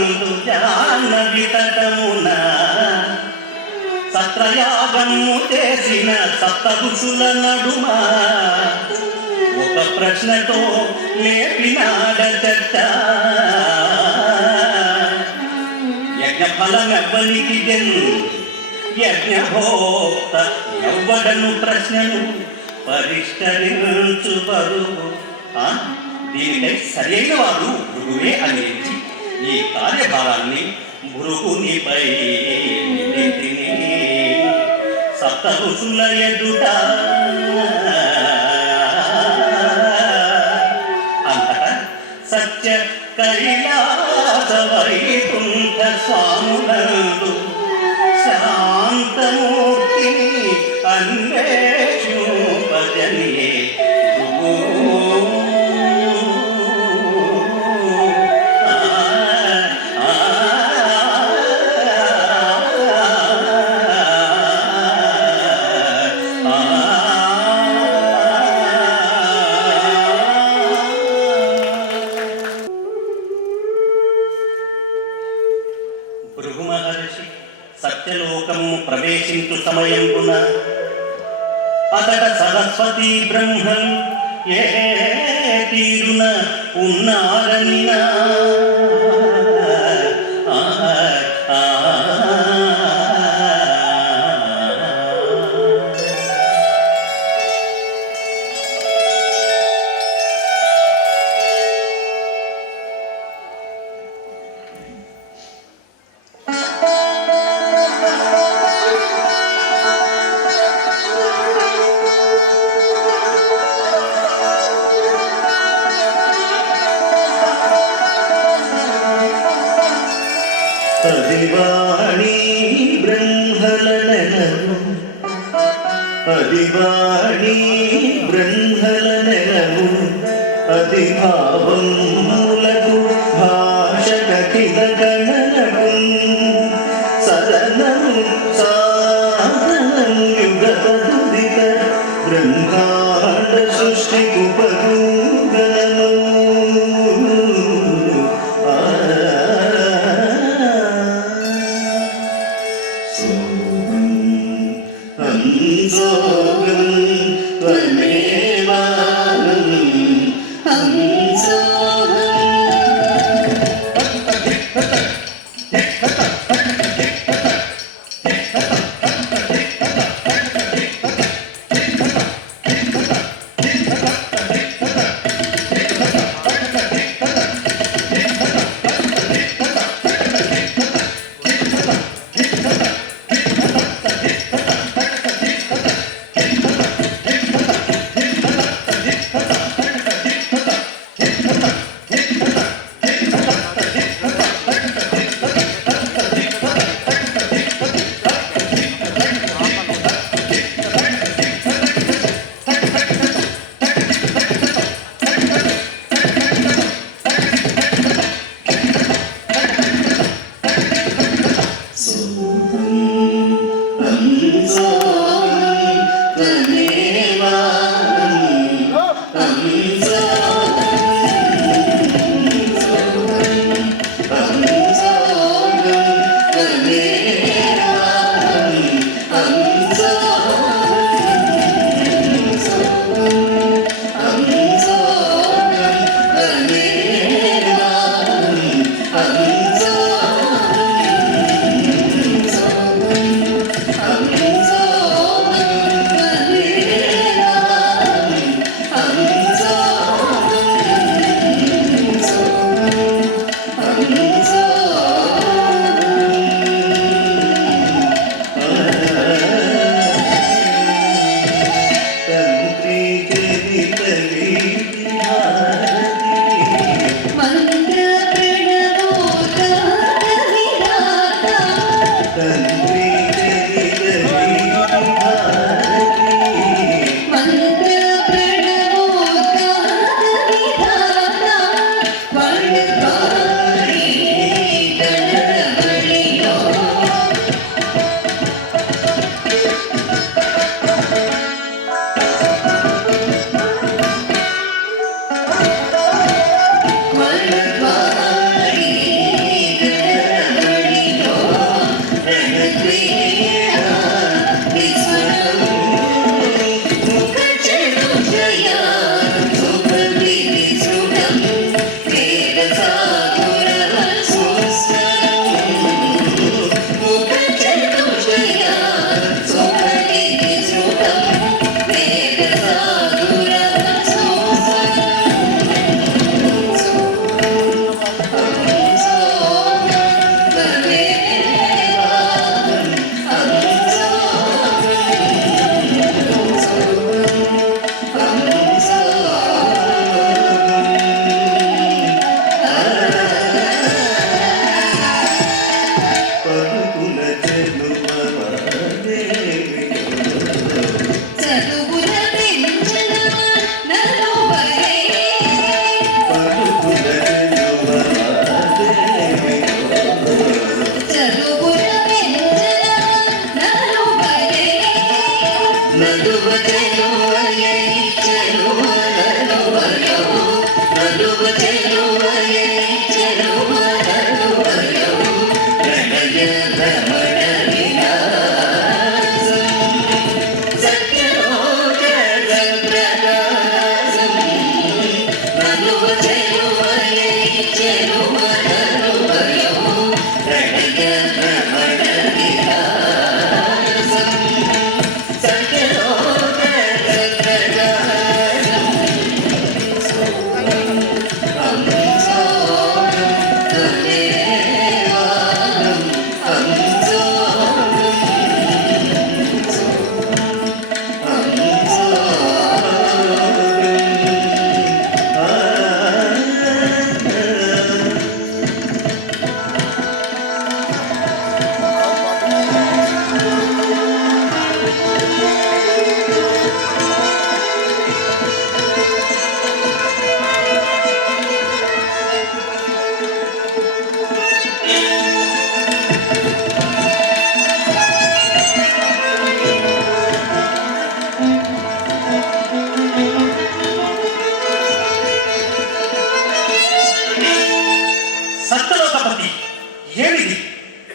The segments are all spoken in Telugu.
నందు జాహ్నవి తటమున సత్రయాగము చేసిన సప్త ఋషుల నడుమ ఒక ప్రశ్నతో లేపినాడ చర్చ. యజ్ఞ ఫలమెవ్వనికి జన్మ యజ్ఞభోక్త ఎవ్వడను ప్రశ్నను పరిష్కరించు బరువు. దీనికై సరైన వాడు భృగువే అనేది ఈ కార్యభారాన్ని భృగునిపై సప్త ఋషుల ఎదుట అంతటా సత్య కైలాస వైకుంఠ స్వాములందు శాంతమూర్తిని అన్వేషింపజనియే భృగు మహర్షి సత్యలోకము ప్రవేశించు సమయంపున అతడ సరస్వతి బ్రహ్మం ఏ తీరున ఉన్నారనినా అదివాణి బ్రహ్మలనెనను అదివాణి బ్రహ్మలనెనను అదిభావములకు భాషకటిల గణనకు సదనము సాధనం యుగపదుదిత బ్రహ్మాండ సృష్టికుపగణము హంసోగం త్వమేవాహం హంసోగం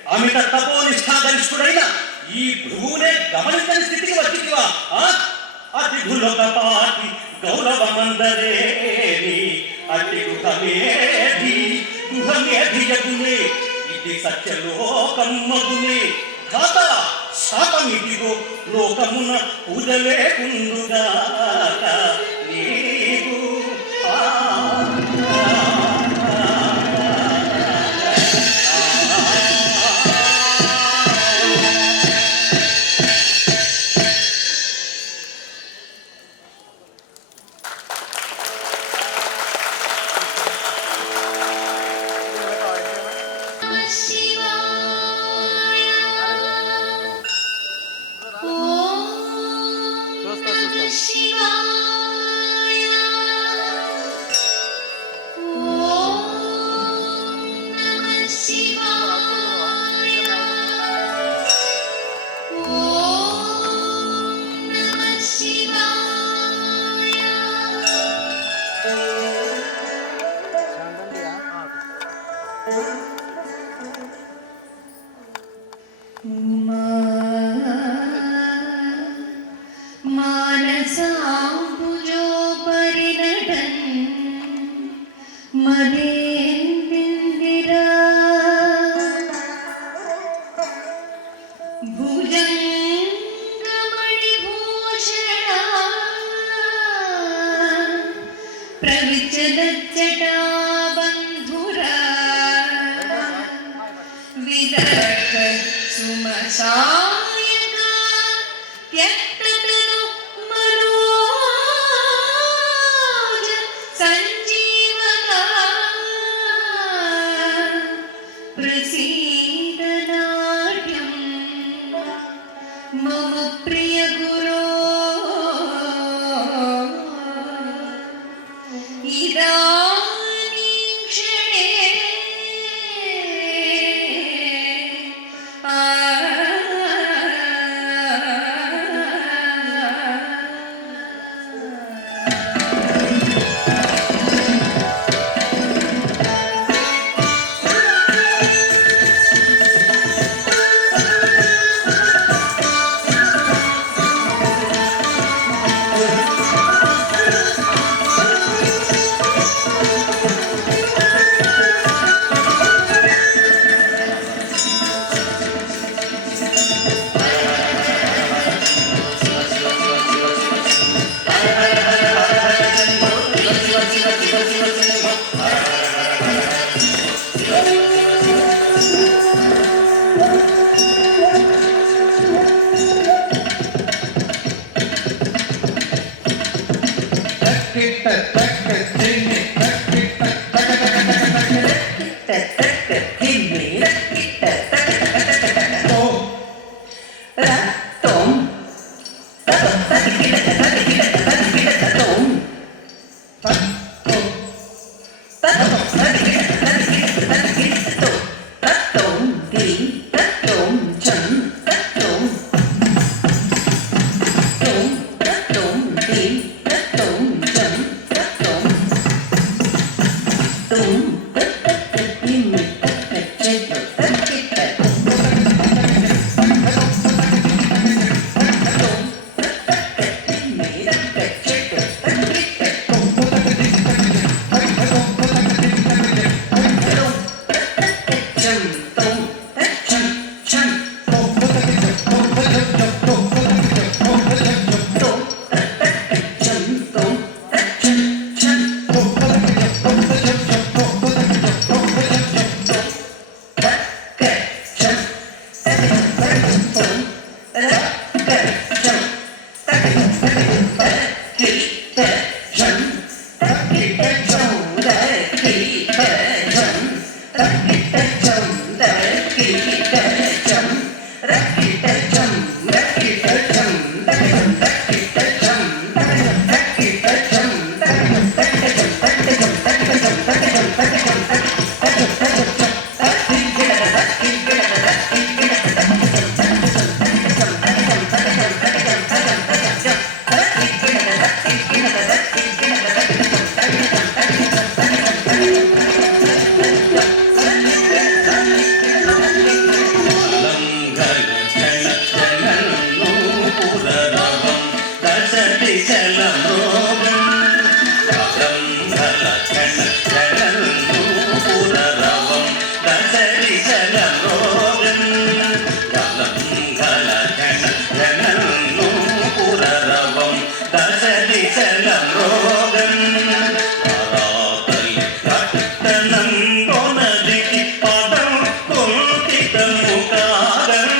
అమిత తపోనిష్టాగరిష్ఠుడైన ఈ భృగువునే గమనించని స్థితికి వచ్చితివా? అతిథులొకపాటి గౌరవమందరేది అతి గృహమేధియగునే ఇది సత్యలోకమ్మగునే ధాత శాపమిదిగో లోకమున పూజలే కుండుగాక నీకు దశదిశలమోగం గలం గల గణ గణను పురరవం దశదిశలమోగం పరాతలి కట్టనం కొనదికి పదం కుంతితము కాగం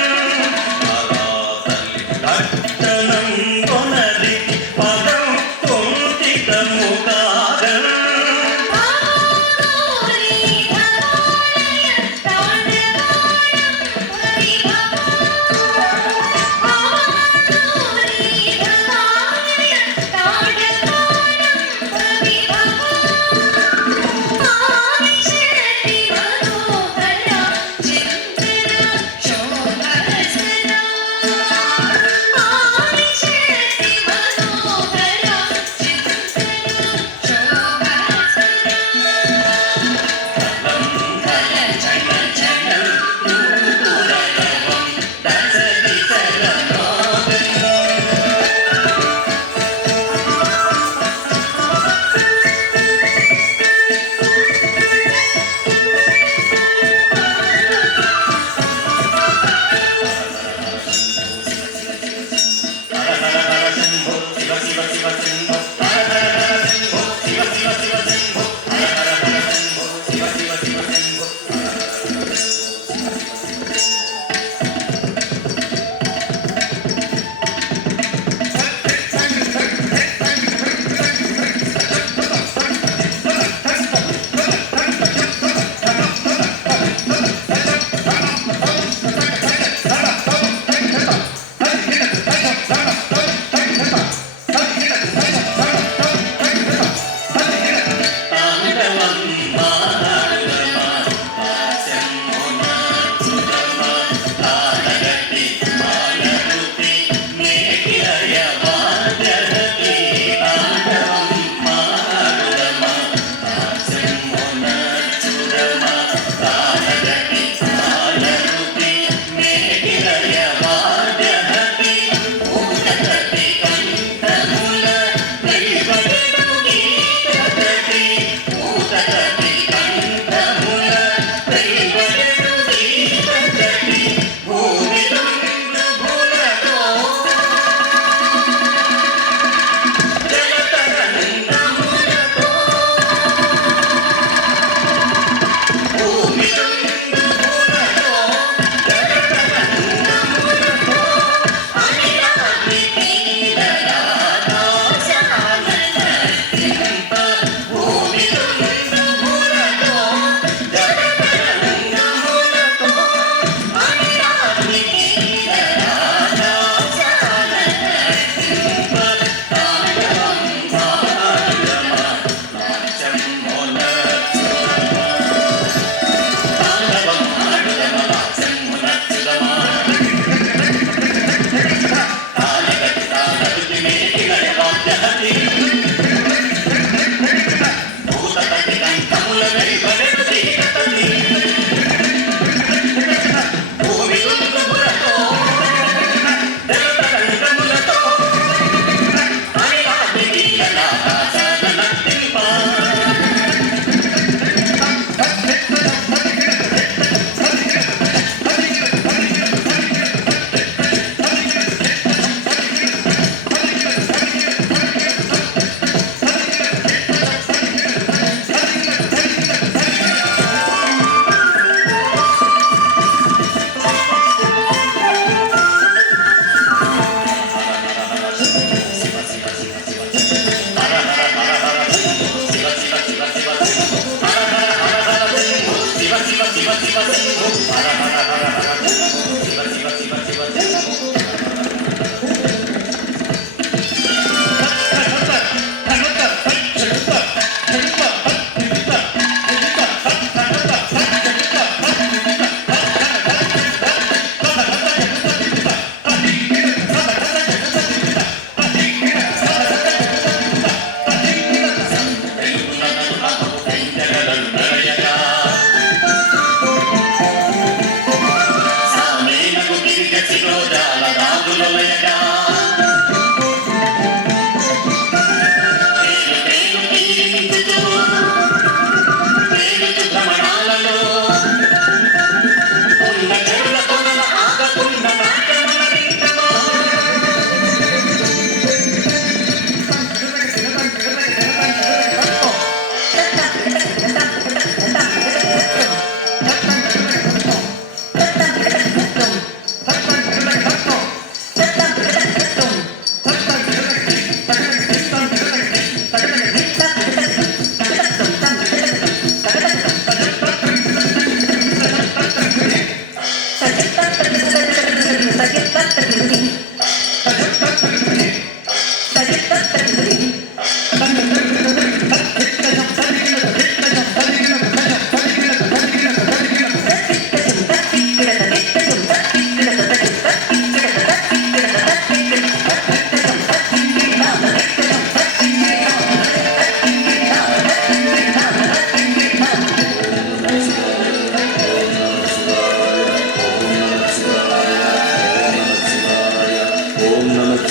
పరాతలి కట్టనం కొనదికి పదం కుంతితము కాగం భాగోరి భగోళయ తాండవాళయ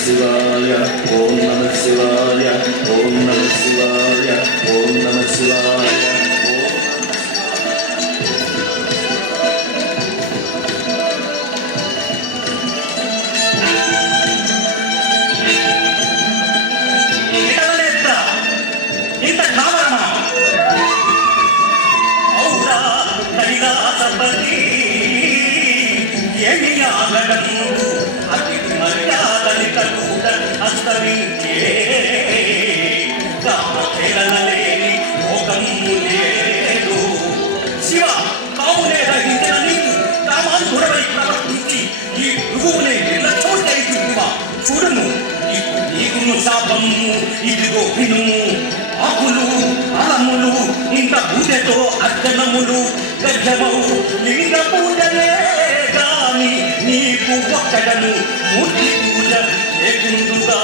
శివాయ ఓం నమః శివాయ ఓం నమః శివాయ ఓం నమః శివాయ ఇటవనేత్ర ఇంత కావరమా ఔరా కైలాసపతి ఏమి ఆగడము అతి మర్యాదని కలుగుట అస్తమించే కామేళనలేని భోగము లేదు శివ కావునే రహించిన నీవు కామాంధుడవై ప్రవర్తించి ఈ భృగువునే నిర్లక్ష్యం చేయుచుంటివా చూడుము నీకును శాపము ఇదిగో వినుము ఆకులు అలములు ఇంత పూజతో అర్చనములు గర్భమౌ లింగ పూజలే గాని నీకు ఒక్కడను మూర్తి పూజ లేకుండుగా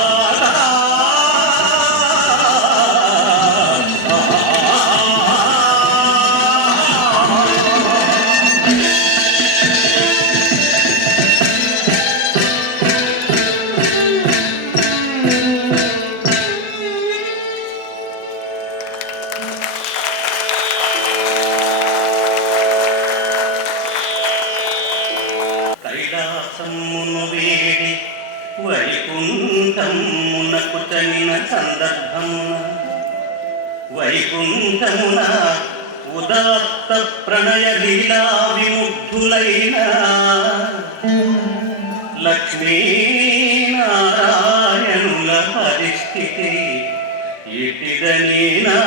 కైలాసమును వేడి వైకుంఠమునకు తనిన సందర్భమున వైకుంఠమున ఉదాత్త ప్రణయ లీలా విముగ్ధులైన లక్ష్మీనారాయణుల పరిస్థితి ఇటిదనీనా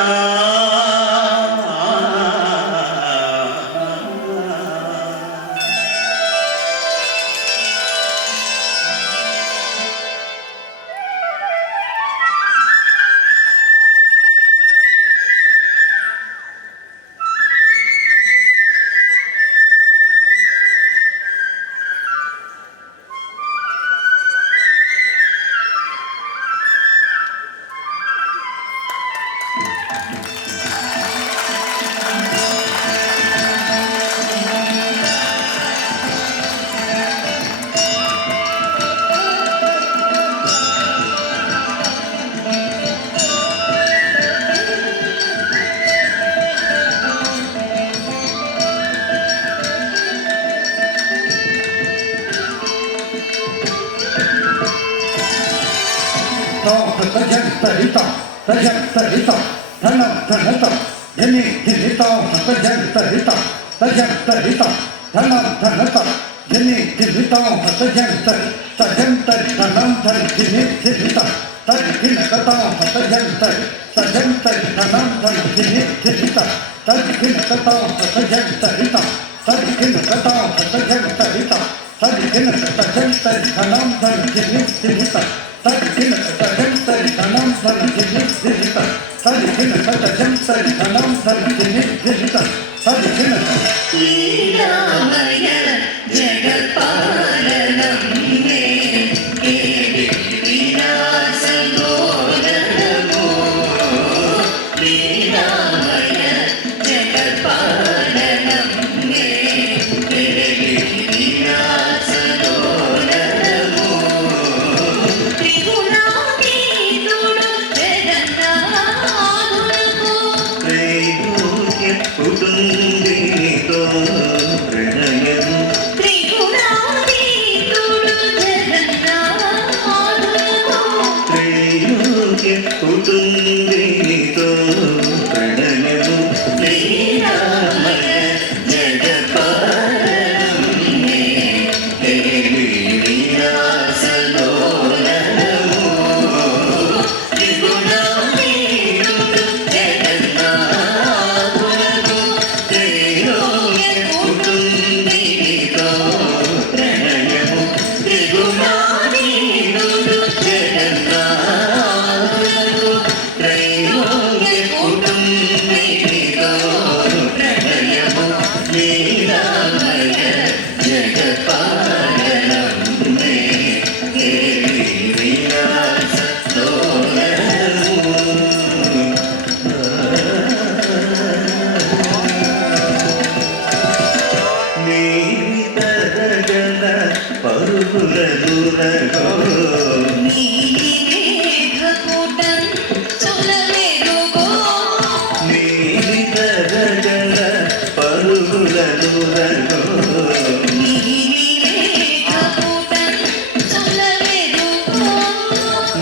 లీలామయ జగత్పాలనం మే విలాసలోలనమో లీలామయ జగత్పాలనం మే విలాసలోలనమో త్రిగుణాతీతుడు జగన్నాథుడకు కుటుంబినితో ప్రణయము త్రిగుణాతీతుడు జగన్నాథుడకు త్రైలోక్య కుటుంబినితో ప్రణయము లీలామయ జగత్పాలనం మే విలాసలోలనమో త్రిగుణాతీతుడు జగన్నాథుడకు త్రైలోక్య కుటుంబినితో ప్రణయము త్రిగుణాతీతుడు జగన్నాథుడకు త్రైలోక్య కుటుంబినితో ప్రణయము లీలామయ జగత్పాలనం మే నీతరగల పరుగు పరుగులనురగో నీలిమేఘకూటం చులవెరుగో నీలిదరగల పరుగులనురగో నీలిమేఘకూటం చులవెరుగో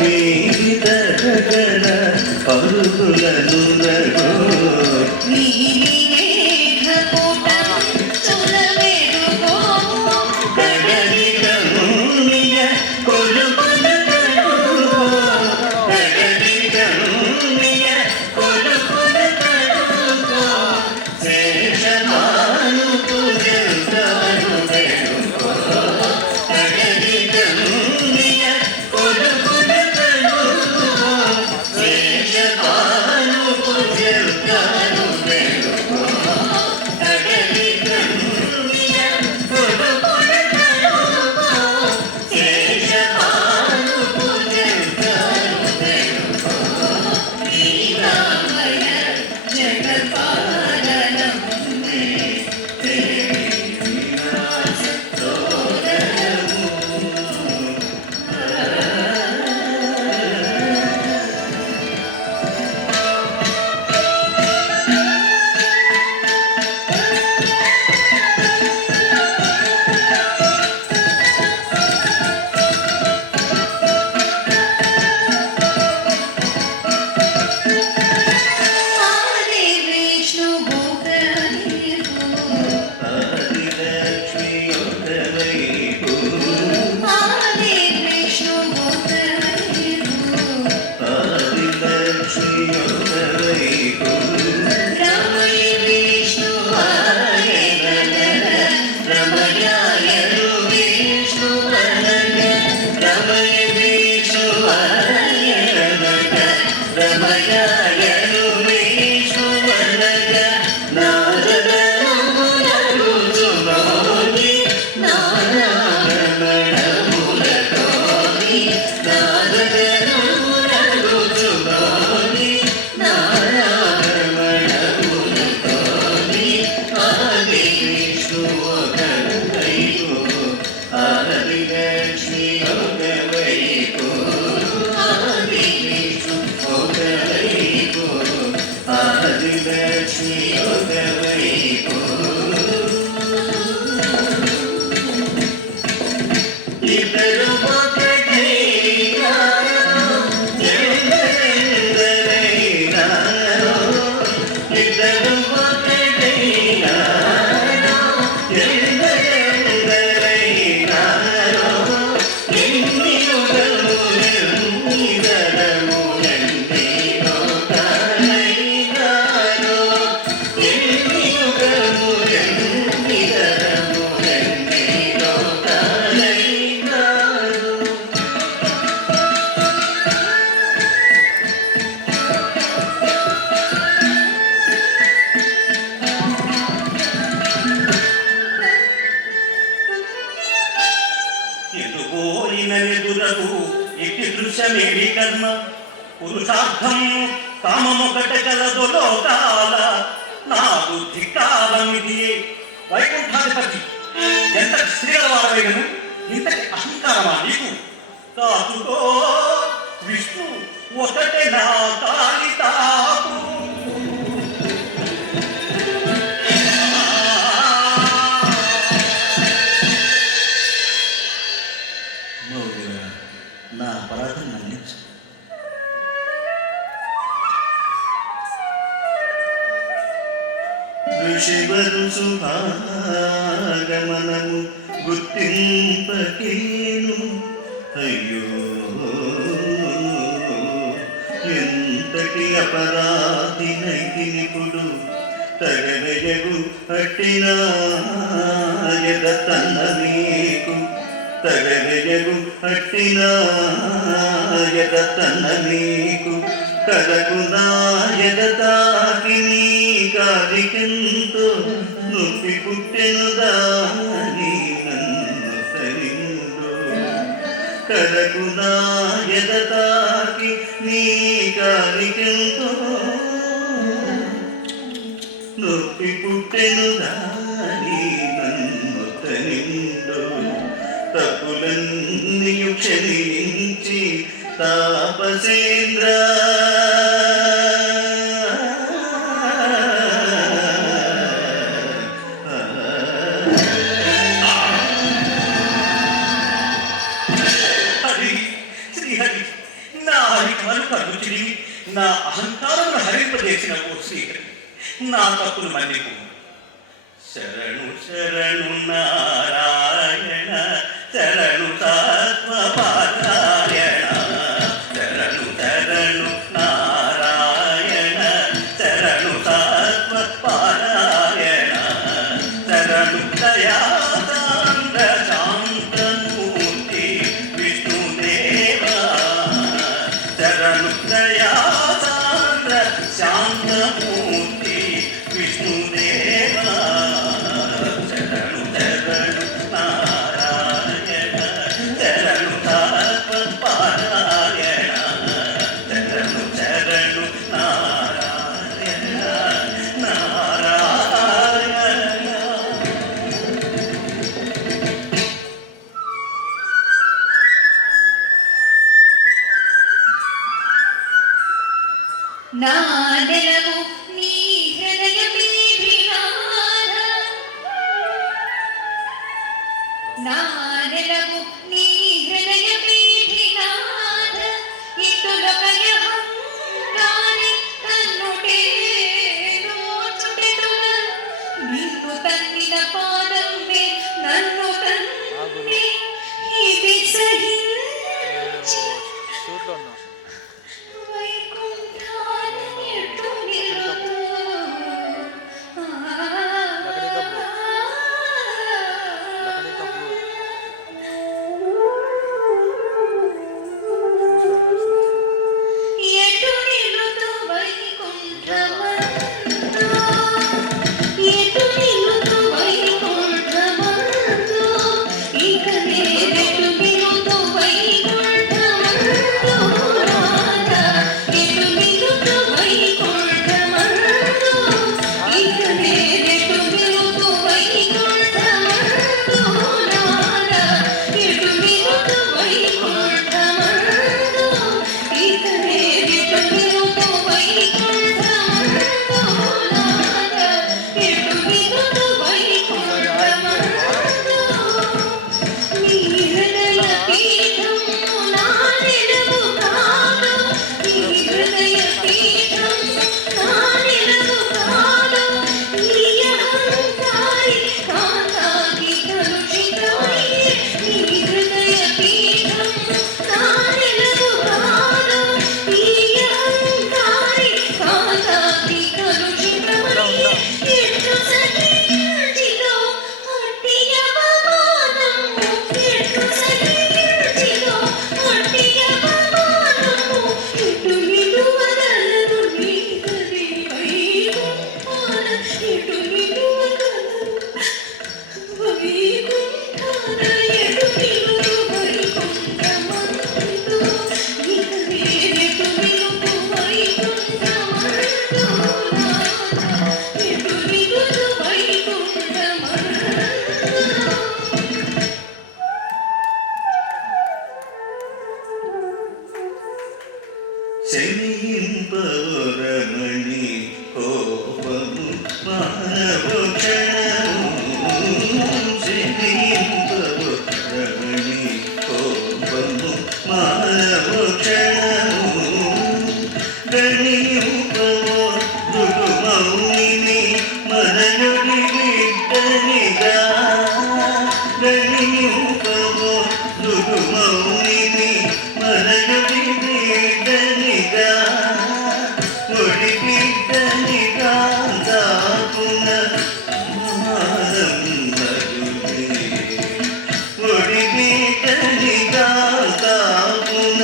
నీలిదరగల పరుగులనురగో నీలిమేఘకూటం చులవెరుగో కడలిగమునియ కొలుకుల కడుగో కడలిగమునియ కొలుకుల కడుగో శేషమాను పూజంతాను వెడుగో కడలిగమునియ కొలుకుల కడుగో శేషమాను పూజంతాను వెడుగో కడలిగమునియ కొలుకుల కడుగో శేషమాను పూజంతాను వెడుగో శ్రీరామయ జగత్పాలనం ఆది విష్ణు భూతనిర్భూ ఆదిలక్ష్మియొకవైపు ఆది విష్ణు భూతనిర్భూ ఆదిలక్ష్మియొకవైపు రమయ విష్ణు ఆయనన రమయాయను విష్ణు వనన రమయ విష్ణు ఆయనన రమయాయను విష్ణు వనగ నారదమునరుచునోని నారాయణములతోని నారదమునరుచునోని నారాయణములతోని ఆది విష్ణు ఒకవైపు ఆదిలక్ష్మి ఒకవైపు ఆది విష్ణు ఒకవైపు ఆదిలక్ష్మి ఒకవైపు ఇద్దరు ఒకటైనారు ఎందరెందరైనారు ఇద్దరు ఒకటైనారు ఎందరెందరైనారు ఎన్ని యుగములెన్ని తరములెన్ని లోకాలైనారు ఎన్ని యుగములెన్ని తరములెన్ని లోకాలైనారు ఎదుగోయినెదురకు ఇట్టి దృశ్యమేమి కర్మ పురుషార్థం కామమొకట కలదు లోకాల నా బుద్ధి కాలమిదియే వైకుంఠాధిపతి ఎంత శ్రీలవాడవేగను ఇంతటి అహంకారమా నీకు కాచుకో విష్ణు ఒకటే నా కాళితాపు మౌర్య నా అపరాధం మన్నించు ఋషివరు శుభాగమనము గుర్తింపకేను అయ్యో ఎంతటి అపరాధినైతినిపుడు తగదయగు అట్టినాయద తన్న నీకు తగదయగు అట్టినాయద తన్న నీకు కలకు నాయద తాకి నీ కాదికెంతో నొప్పి పుట్టెను దాని నన్ను సరిందో కలకు నాయద తాకి నీ కాదికెంతో నొప్పి పుట్టెను దాని నన్ను తనిందో తప్పులు తప్పులన్నీయు క్షమించి తాపసేంద్ర హరి శ్రీహరి నా హరికాలు కరుచిని నా అహంకారమును హరింపజేసిన ఓ శ్రీహరి నా తప్పులు మన్నిపు శరణు శరణు నారాయణ శరణు తత్వపారాయణ శరణు శరణు నారాయణ శరణు తత్వపారాయణ శరణు దయాసాంద్ర శాంతమూర్తి విష్ణుదేవా శరణు దయాసాంద్ర శాంతమూర్తి విష్ణుదేవా శరణు శరణు నారాయణ శరణు తత్వపారాయణ శరణు శరణు నారాయణ నారాయణ. నాదెలవు నీ హృదయ పీఠినాథ నాదెలవు నీ హృదయ పీఠినాథ ఇటులకయ హంగాని తన్నుటేనో చుటెటుల నిన్ను తన్నిన పాదమే నన్ను తన్ని ఇది సహించి వైకుంఠాన్ని ఎటు నిలుపు ఎటు నిలుతు వైకుంఠమందు ఎటు నిలుతు వైకుంఠమందు ఇక నేనెటు నిలుతు వైకుంఠమందు రాధా ఎటు నిలుతు వైకుంఠమందు ఇక నేనెటు నిలుతు వైకుంఠమందు రాధా ఎటు నిలుతు వైకుంఠమందు ఇక నేనెటు నిలుతు వైకుంఠమందు రాధా ఎటు నిలుతు వైకుంఠమందు నీ హృదయ పీఠము నా నిలవు కాదు నీ హృదయ పీఠము నా నిలవు కాదు నీ అహంకారి కాంతాకి కలుషితమై నీ హృదయ పీఠము నా నిలవు కాదు నీ అహంకారి కాంతాకి కలుషితమై ఎట్లు సహించిలో అట్టి అవమానము ఎట్లు సహించిలో అట్టి అవమానము ఎటు నిలువగలరు నీ హరి వైకుంఠాన ఎటు నిలువగలరు వైకుంఠాన ఎటు నిలువు వైకుంఠమందు ఇక నేనెటు నిలువు వైకుంఠమందు రాధా ఎటు నిలువు వైకుంఠమందు శమింపవరమణి కోపము మానవ క్షణము శమింపవరమణి కోపము మానవ క్షణము గణింపవో మృదుమౌనిని మనయుడి బిడ్డనిగా గణింపవో మృదుమౌనిని మనయుడి బిడ్డనిగా ఒడి బిడ్డనిగా దాపున ఆనందరుడే ఒడి బిడ్డనిగా దాపున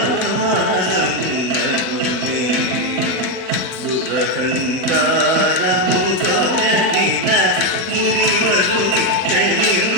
ఆనందరుడే దురహంకారము తొలగిన మునివరు నిశ్చయం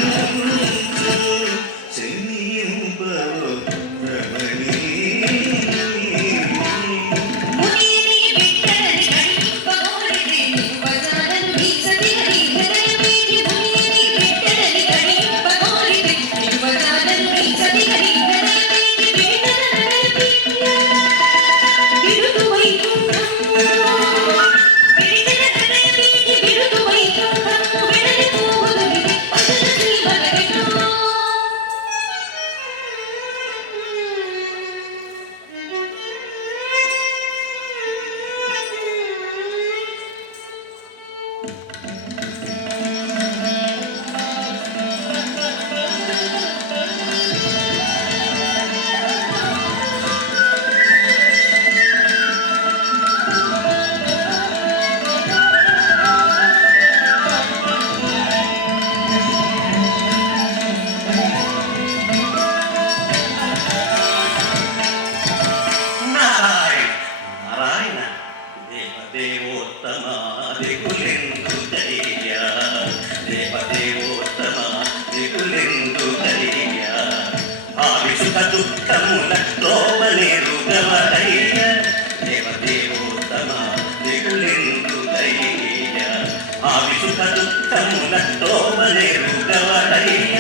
వడనయ్య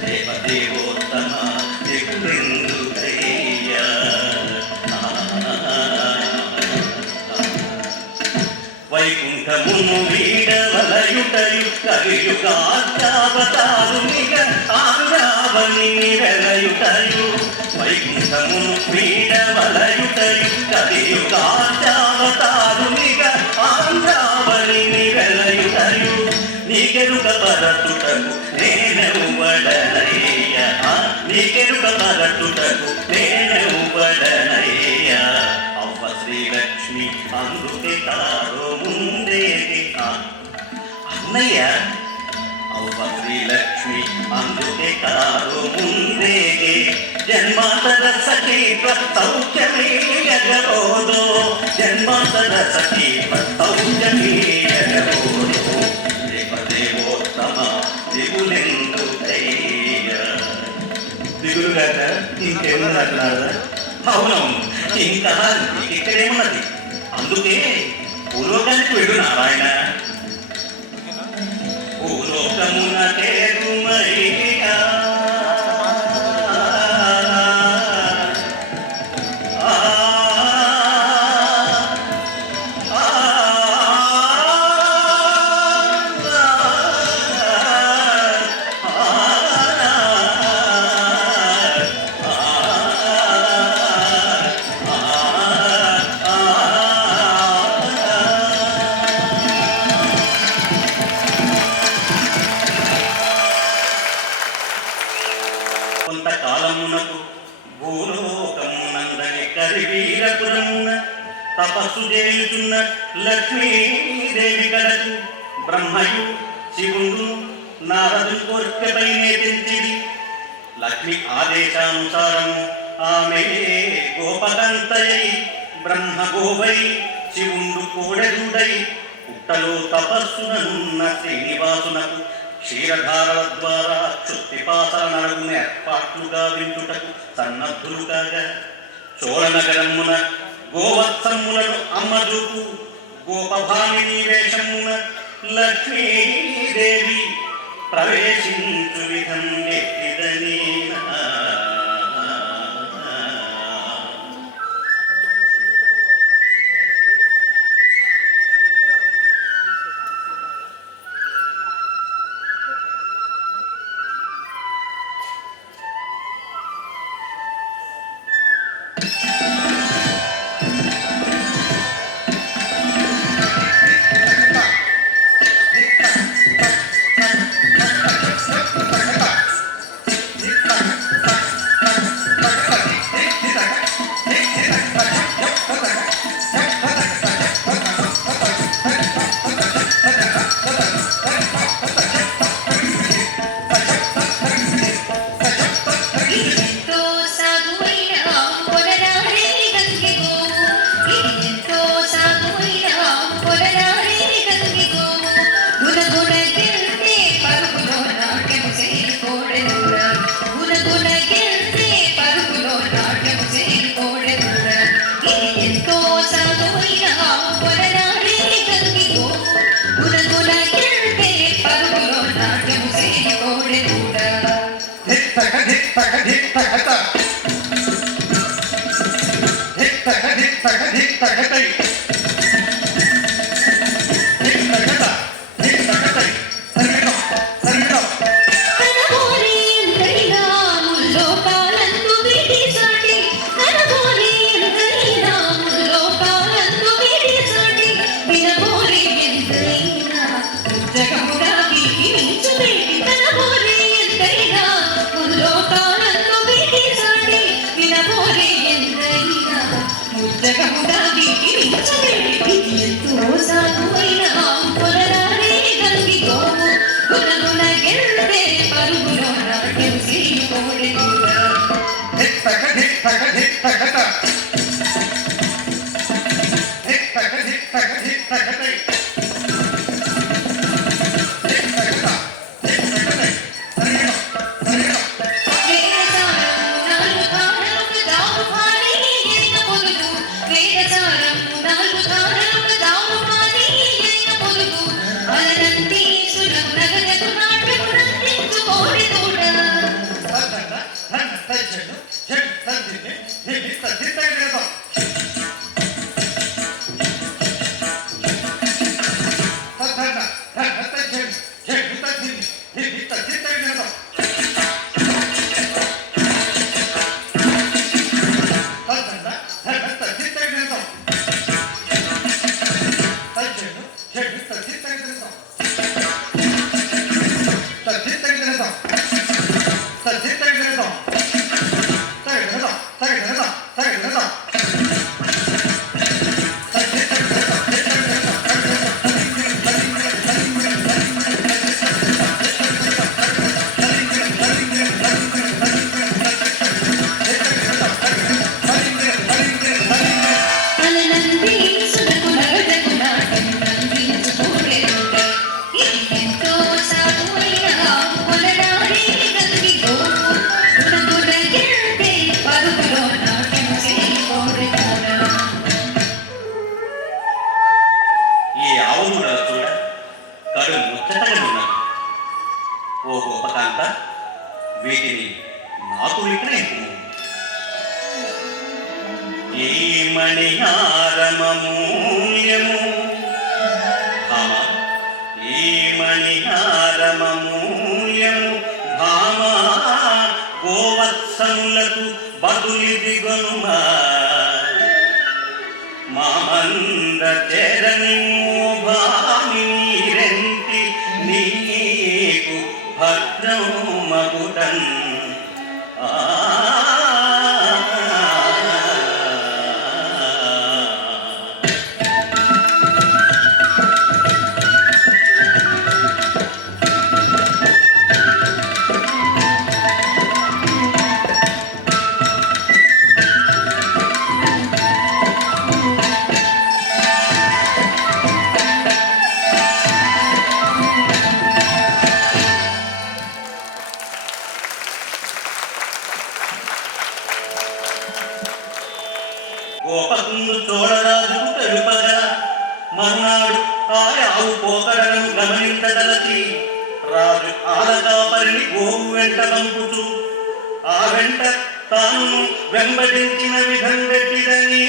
దేవదేవోత్తమ దిగులెందుకయ్య వైకుంఠమును వీడవలయుటయు కలియుగావతారునిగ ఆంగావని నిరలయుటయు వైకుంఠమును వీడవలయుటయు కలియుగావతారునిగ ఆంగావని నిరలయుటయు నీకెరుక పరతుటకు నేనెవ్వడనయ్య నీకెరుక పరతుటకు నేనెవ్వడనయ్య అవ్వ శ్రీలక్ష్మి అందుకే కారో ముందేది అన్నయ్య అవ్వ శ్రీలక్ష్మి అందుకే కారో ముందేది జన్మాంతర సఖీప సౌఖ్యమేయగబోదో జన్మాంతర సఖీప సౌఖ్యమేయగబోదో దేవదేవోత్తమ దిగులెందుకయ్య దిగులుగాక ఇంకేమున్నట్టు అవునవును ఇంకా ఇక్కడేమున్నది అందుకే పూర్వకానికి వెళ్ళు నారాయణ పూర్వకమున కేరుమయ్యా కొంతకాలమునకు భూలోకమునందని కరివీరపురమున తపస్సు చేయుచున్న లక్ష్మీదేవి కలకు బ్రహ్మయు శివుడు నారదు కోరికపైనే తెంచిది లక్ష్మి ఆదేశానుసారము ఆమె గోపకంతయై బ్రహ్మ గోవై శివుండు కోడెదుడై పుట్టలో తపస్సుననున్న శ్రీనివాసునకు క్షీరధారల ద్వారా క్షుత్తిపాసల నడుగున ఏర్పాట్లుగా వింటుటకు సన్నద్ధులు కాగా చోళనగరమున గోవత్సములను అమ్మజూపు గోపభామిని వేషమున లక్ష్మీదేవి ప్రవేశించు విధం ఎట్టిదనేనా అలనంటి సులభ నగదు నాట్యము నందించుకోడి అలనంది సునకు నగదకు నాటం నందించుకోలేదుట. ఇది ఎంతో సాగువైన కొనడారి కలిగి గోపు. గుణగుణగిరితే పరుగులో నాట్యం చేయికోరెదోడా. ఈ ఆవును చూడ కడు ముచ్చటగా ఉన్నది. ఓ గోపకాంత, వీటిని నాకు విక్రయింపు. ఈ మణిహారమూల్యము ఈ మణిహారమూల్యము భామా గోవత్సములకు బదులిది గొనుమా. మామంద తెరని భామి నీరెంటి నీకు భద్రమగుటన్. గోపకుండు చోళరాజుకు తెలుపగా మర్నాడు ఆవు పోకడను గమనించదలచి రాజు ఆలకాపరిని గోవు వెంట పంపుచు ఆ వెంట తాను వెంబడించిన విధం పెట్టిదని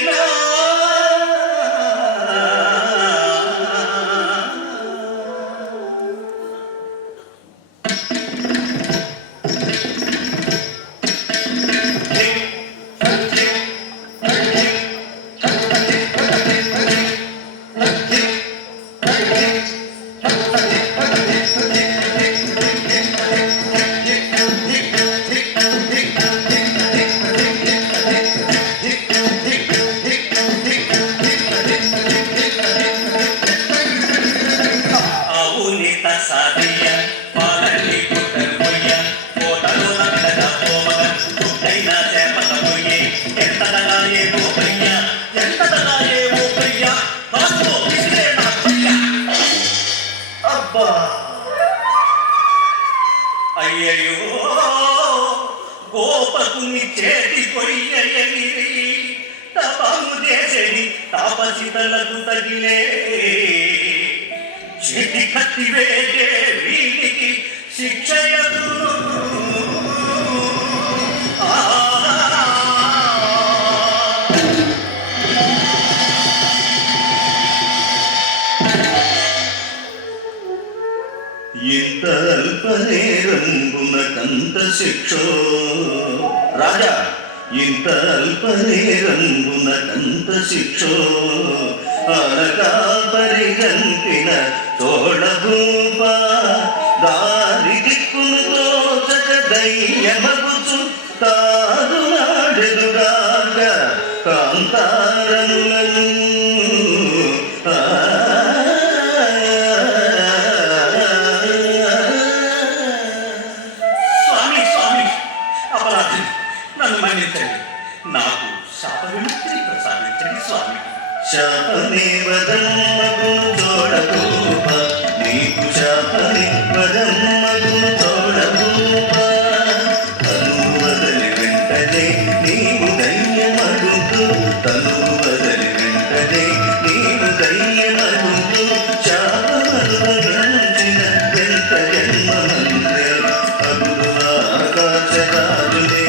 సాధియ పాలని పుట్టలు పొయ్య కోటలో నగడ పోమగ పుట్టైన చేపల పొయ్యి ఎంతగా ఏవో పయ్య ఎంతగా ఏవో పయ్య కాస్తో విసిరే నా పయ్య. అబ్బా అయ్యయ్యో గోపకుని చేతి పొయ్య ఎగిరి తపము చేసేది తాపసితలకు తగిలే. చేతి కత్తి వేగే వీటికి శిక్షయదు. ఇంత అల్పనేరంబునకంత శిక్షో రాజా, ఇంత అల్పనేరంబునకంత శిక్షో అనగా పరిగంతిన చోళభూప. దారి దిక్కును తోచక దయ్యమగుచు తాను నాడెదుగాక కాంతారనులను. స్వామి స్వామి అపరాధి, నన్ను మన్నించండి. నాకు శాప విముక్తిని ప్రసాదించండి స్వామి. శాపనే వదమ్మగును చోళభూప, నీకు శాపనే వదమ్మగును చోళభూప. తనువు వదలి వెంటనే నీవు దయ్యమడుతూ, తనువు వదలి వెంటనే నీవు దయ్యమడుతూ శాపమనుభవించిన ఎంత జన్మమందే అగురు ఆకాశరాజునే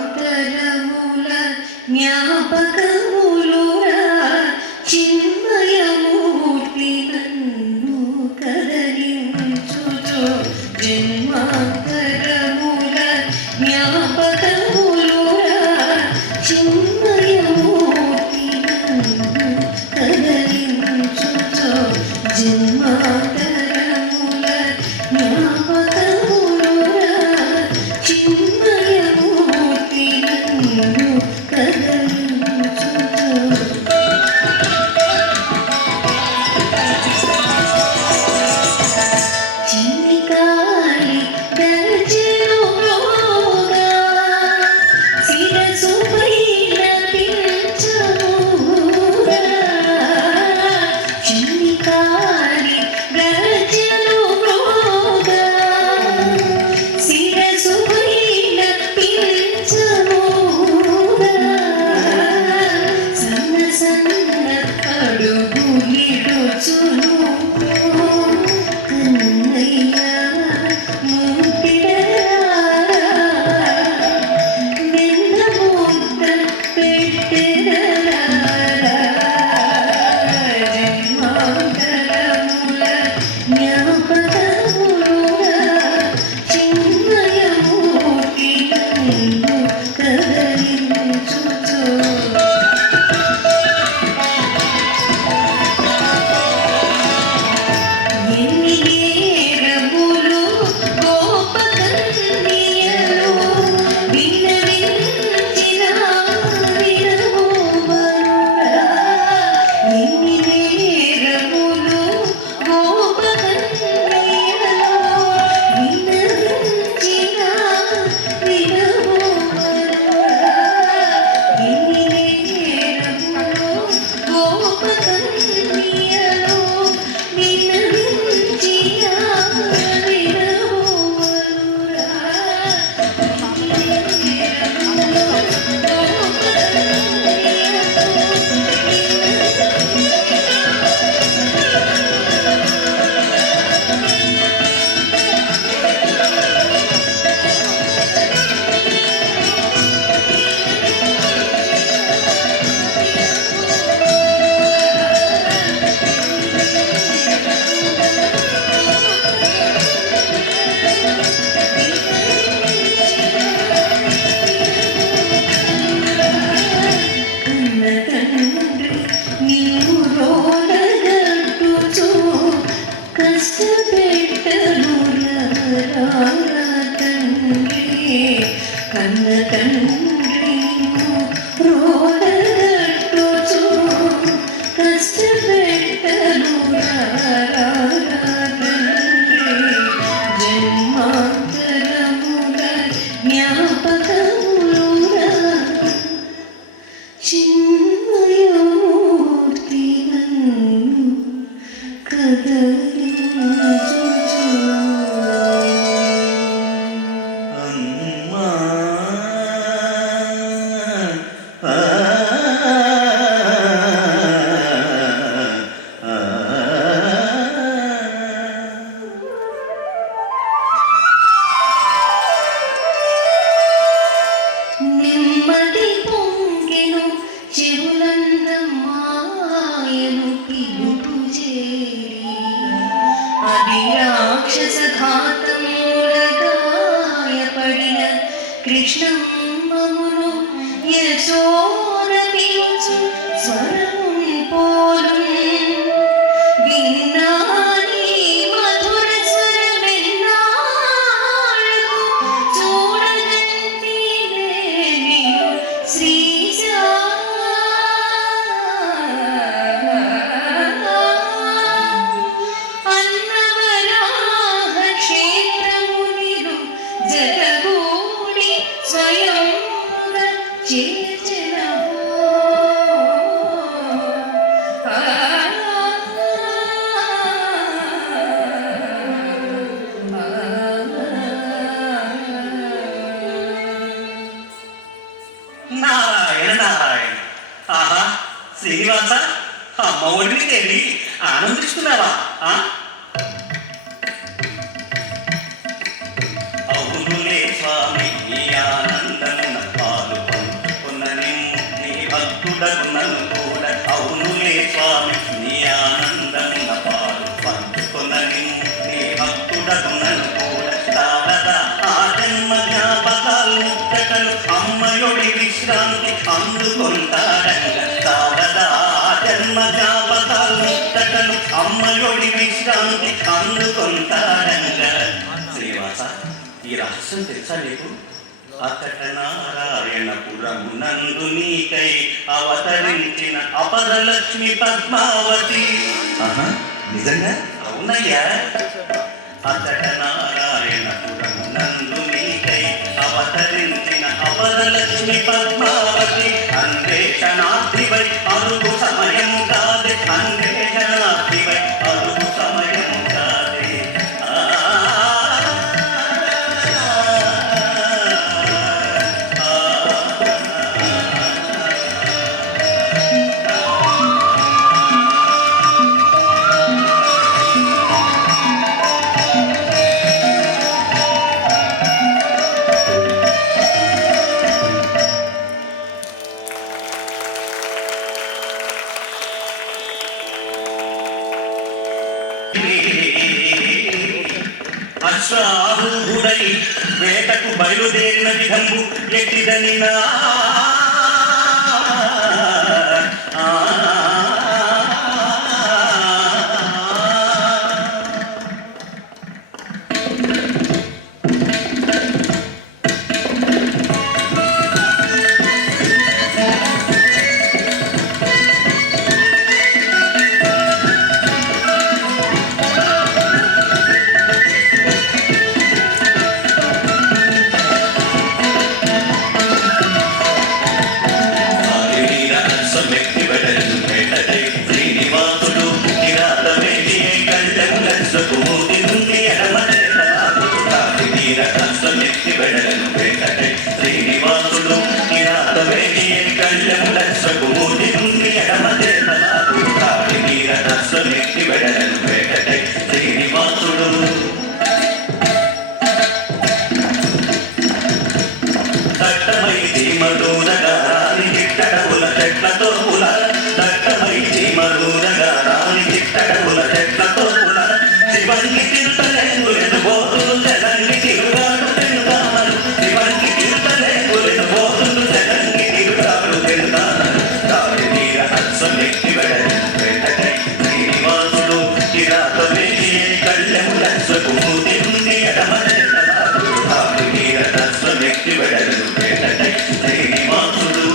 జన్మాంతరముల జ్ఞాపకములురా చిన్మయమూర్తి నన్ను కదలించుచు జన్మాంతరముల జ్ఞాపకములురా చిన్మయమూర్తి నన్ను కదలించుచు జన్మాంతరముల జ్ఞాపకములురా చిన్మయమూర్తి నన్ను కదలించుచు చిన్నికాలి గర్జను మ్రోగా శిరసు పైన పింఛమురా చిన్నికాలి గర్జను మ్రోగా శిరసు పైన పింఛమురా సన్న సన్న అడుగులిడుచును కన్నయ్య ముట్టిడరా వెన్న ముద్ద పెట్టెదరా జన్మాంతరముల జ్ఞాపకములురా చిన్మయమూర్తి నన్ను కదలించుచు ఎన్ని నేరములు గోపకన్యలు విన్నవించిన వినవువరురా ఎన్ని నేరములు గోపకన్యలు విన్నవించిన వినవువరురా ఎన్ని నేరములు గోపకన్యలు విన్నవించిన వినవువరురా కన్న తండ్రి నీవు రోడగట్టుచు కష్టపెట్టనురా తండ్రి కన్న తండ్రి నీవు రోడగట్టుచు కష్టపెట్టనురా తండ్రి జన్మాంతరముల జ్ఞాపకములురా చిన్మయమూర్తి నన్ను కదలించుచు అమ్మా ఆ, ఆ, ఆ. నెమ్మది పొంగెను చెవులందమాయను పిలుపు చేరి అది రాక్షస ఘాతముల గాయపడిన కృష్ణమ్మమును యశోద పిలుచు స్వరమున్ పోలు విన్నాని మధుర స్వరమెన్నాళ్ళకు చూడగంటి నీవు శ్రీశా అన్నవరాహ క్షేత్రమునిరు జగగూడి స్వయంగా చేర్చెనవో. నారాయణ నారాయణ. ఆహా శ్రీనివాస, అమ్మ ఒడిని తేలి ఆనందిస్తున్నావా? అవునులే స్వామి, ఈ ఆనందం ముట్టలు అమ్మయొడి విశ్రాంతి అందుకొంటాడంగ కాగదా జన్మ జ్ఞాపకాలు ముట్టలు అమ్మయొడి విశ్రాంతి అందుకొంటాడంగ. శ్రీనివాస, ఈ రహస్యం తెలుసా నీకు? అతట నారాయణపురమునందు నీకై అవతరించిన అపరలక్ష్మి పద్మావతి. నిజంగా? అవునయ్యా. అతట నారాయణపురమునందు నీకై అవతరించిన అపరలక్ష్మి పద్మావతి. అన్వేషణార్థివై అరుగు సమయము కాదే, అన్వేషణార్థివై అరుగు సమయము కాదే. అశ్వారూఢుడై వేటకు బయలుదేరిన విధంబు ఎట్టిదని నా శ్రీనివాసుడు కిరాతవేణి కళ్ళము లక్షకుమూర్తి నుండి ఎడమదేతనాడు కాళీర రస్వమెక్కి వెడలను వేటకై శ్రీనివాసుడు. దట్టమై చీమలూరగా రాని చిట్టడవుల చెట్లతో పుల, దట్టమై చీమలూరగా రాని చిట్టడవుల చెట్లతో పుల, శివంగి తిరుతలేను బోధులు జలంగి తిరుగాడు తిరుగామలు, శివంగి తిరుతలేను బోధులు జలంగి తిరుగాడు తిరుగామలు. కాళీర రస్వమెక్కి వెడలను వేటకై శ్రీనివాసుడు కిరాతవేణి కళ్ళము లక్షకుమూర్తి నుండి ఎడమదేతనాడు కాళీర రస్వమెక్కి వెడలను వేటకై శ్రీనివాసుడు.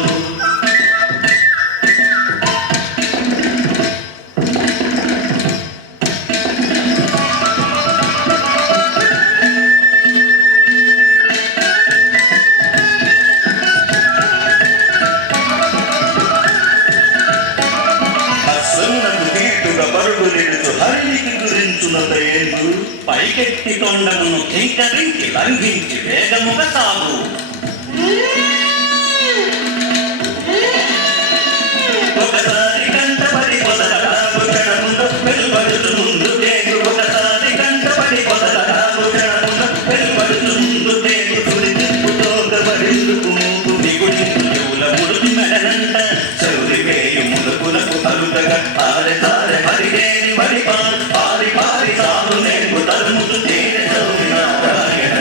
పైకెత్తి తొండమును కింకరించి లంఘించి వేగముగా సాగు. ఒకసారి కంటపడి పొదలగా భుజనముందు వెలువడుతు ముందు తేగు, ఒకసారి కంటపడి పొదలగా భుజనముందు వెలువడుతు ముందు తేగు, సుడి తిప్పుతో గబడిందుకు మూకు దిగుడిందు చెవుల ముడుపు మెడనంట చౌరి వేయు ములుపులకు అరుగగా పారె తారె పరిదేని వడి పారి పారి సాగు నేర్పు తరుముతు తేనె చౌరి నారాయణ.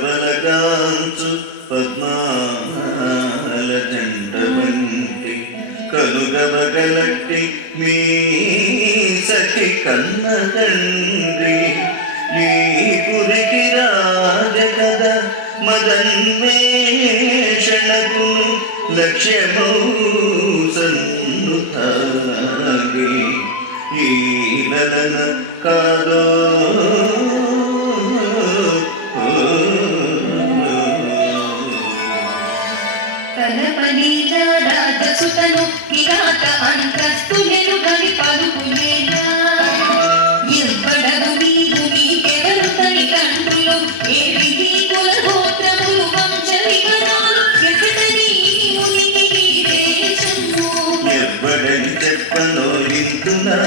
జక్కబలగాంచు పద్మాల జంట బంటి కనుగబగలట్టి మీ సఖి కన్న తండ్రి ఈ పురికి రాజ కథ మదన్వేషణకును లక్ష్యమౌ సన్నుతాగి ఈ నలన కాదో సుతను కిరాత అంతస్తులను గని పలుకులేలా ఇవ్వడము నీకు నీకెవరు తని తండ్రులు ఏవి కుల గోత్రములు వంశ వివరాలు ఎక్కడని మునికి దేశము ఎవ్వడని చెప్పను ఇంటున్నా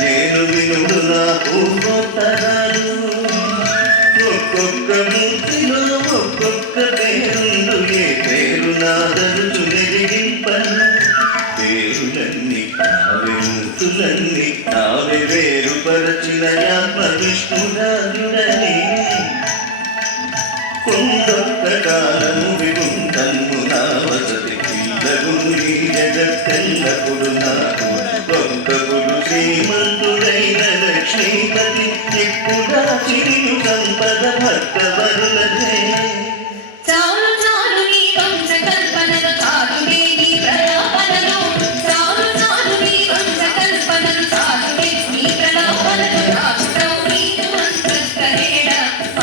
నేను వినుడు నా పూర్వోత్తరాలు ఒక్కొక్క మూర్తిలో ఒక్కొక్క పేరుండు ఏ పేరు నాదరుచు నెరిగింపను పేరులన్నీ నావే మూర్తులన్నీ నావే వేరుపరచిన ఆత్మ విష్ణురాజుడని కొండొక్క కాలము విగుంటన్ను నా వసతి పిల్లగును ఈ జగత్తెల్లప్పుడు నాకు ఒక్కపుడు శ్రీమంతుడైన లక్ష్మీపతి ఇప్పుడా చిరు సంపద భక్తవరులదే చాలు చాలు నీ వంశ కల్పనలు చాలునే నీ ప్రలాపనలు చాలు చాలు నీ వంశ కల్పనలు చాలునే నీ ప్రలాపనలు రాష్ట్రం నీకు అంతస్తరేడ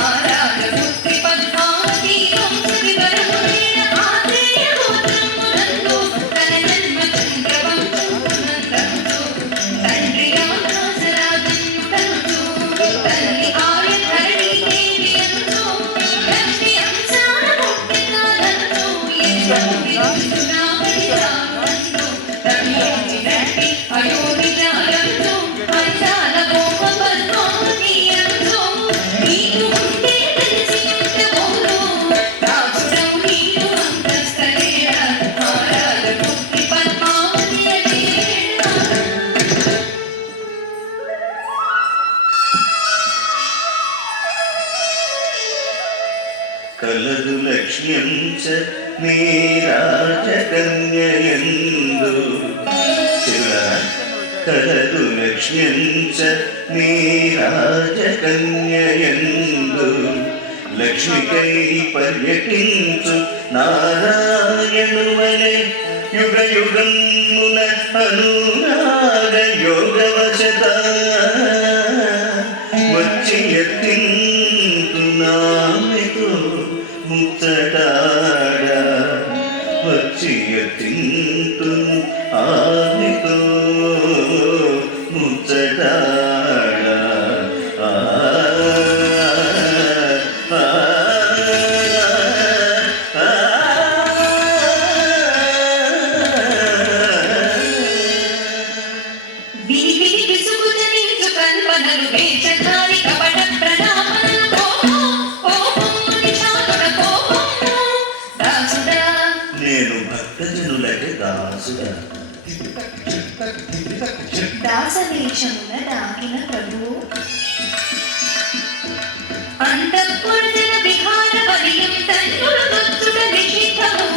ఆరాధ పుత్రి పద్మావతి వంశ వివరములేడ ఆత్రేయ గోత్రమునందు తన జన్మ చంద్రవంశమునందు తండ్రి ఆకాశరాజన్యుడందు తల్లి ఆర్యధరణి దేవి అందు లక్ష్మి అంశాన పుట్టినాడందు యశోవిరాముడి రాముడందు రవియంచి నటి అయోనిజాలందు అందాల గోప పద్మావతి అందు నీకు ఉంటే తెలిసి ఉండబోదు రాజుడవు నీకు అంతస్తలేడ ఆరాధ పుత్రి పద్మావతి అదేడ కలదు లక్ష్మ్యం చ నీ రాజకన్యయందు కలదు లక్ష్మ్యం చ నీ రాజకన్యయందు లక్ష్మికై పర్యటించు నారాయణువలే యుగ యుగమున అనురాగ యోగవశత వచ్చి ఎత్తింటున్నామితో ముచ్చటాడ వచ్చి ఎత్తింటు ఆమెతో ముచ్చటాడ ఆ, ఆ, ఆ, విని విని విసుగుతనించు కల్పనలు వేషధారి కపట ప్రణామనల కోపం నిషాదుడ కోపం దాసుడా నేను భక్తజనులకి దాసుడా దాసవేషమున దాగిన ప్రభువు అంతఃపురజన విహార వలయం తన్నులు దొచ్చుట నిషిద్ధము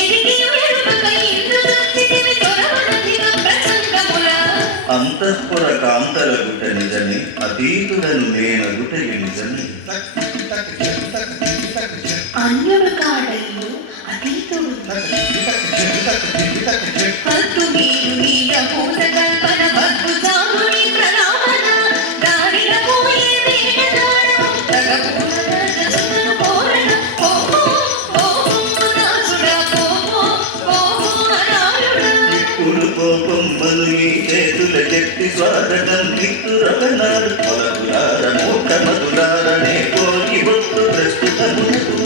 ఎదిగి ఎరుగక ఇందు దొచ్చితివి దొరవనదివ ప్రసంగముల అంతఃపుర కాంతలగుట నిజమే అతీతుడను నేనగుట నిజమే అన్యుడు కాడయ్యు అతీతుడు హద్దు మీరు నీడ భూత కల్పన వద్దు చాలుని ప్రణామన దారిల పోయే వేటదాడు తగపూల దశను కోరణ ఓహో ఓహో దాసుడా ఓహో అనాలుడా ఇప్పుడు కోపమ్మలు మీ చేతులకెత్తి స్వాగతం నిత్తురవనాడు మొలకులార మూకమతులారనే కోరి బొట్టు ప్రస్తుతమునకు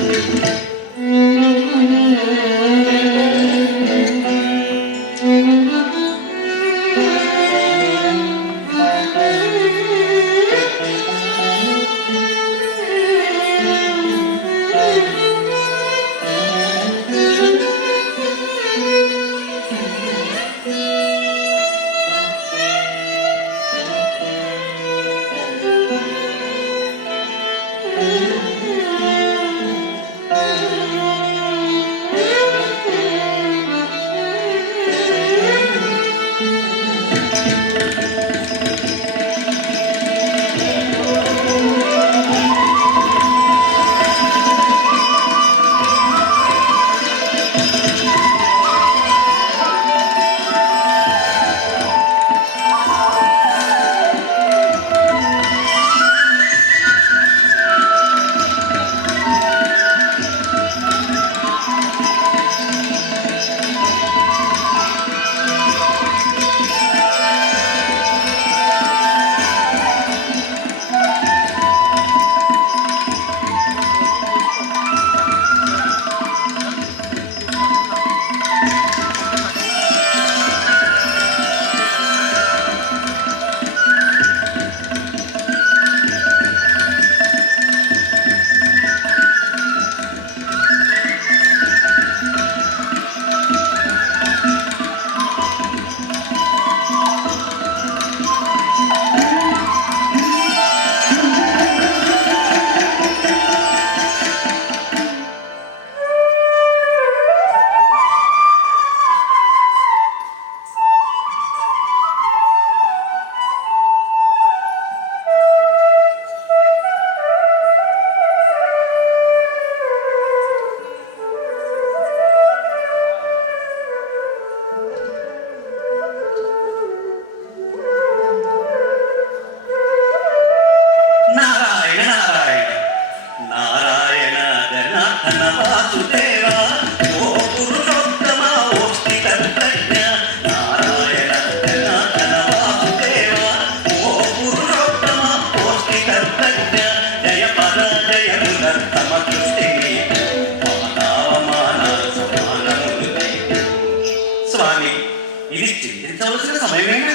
ఇది చింతించవలసిన సమయమేనా?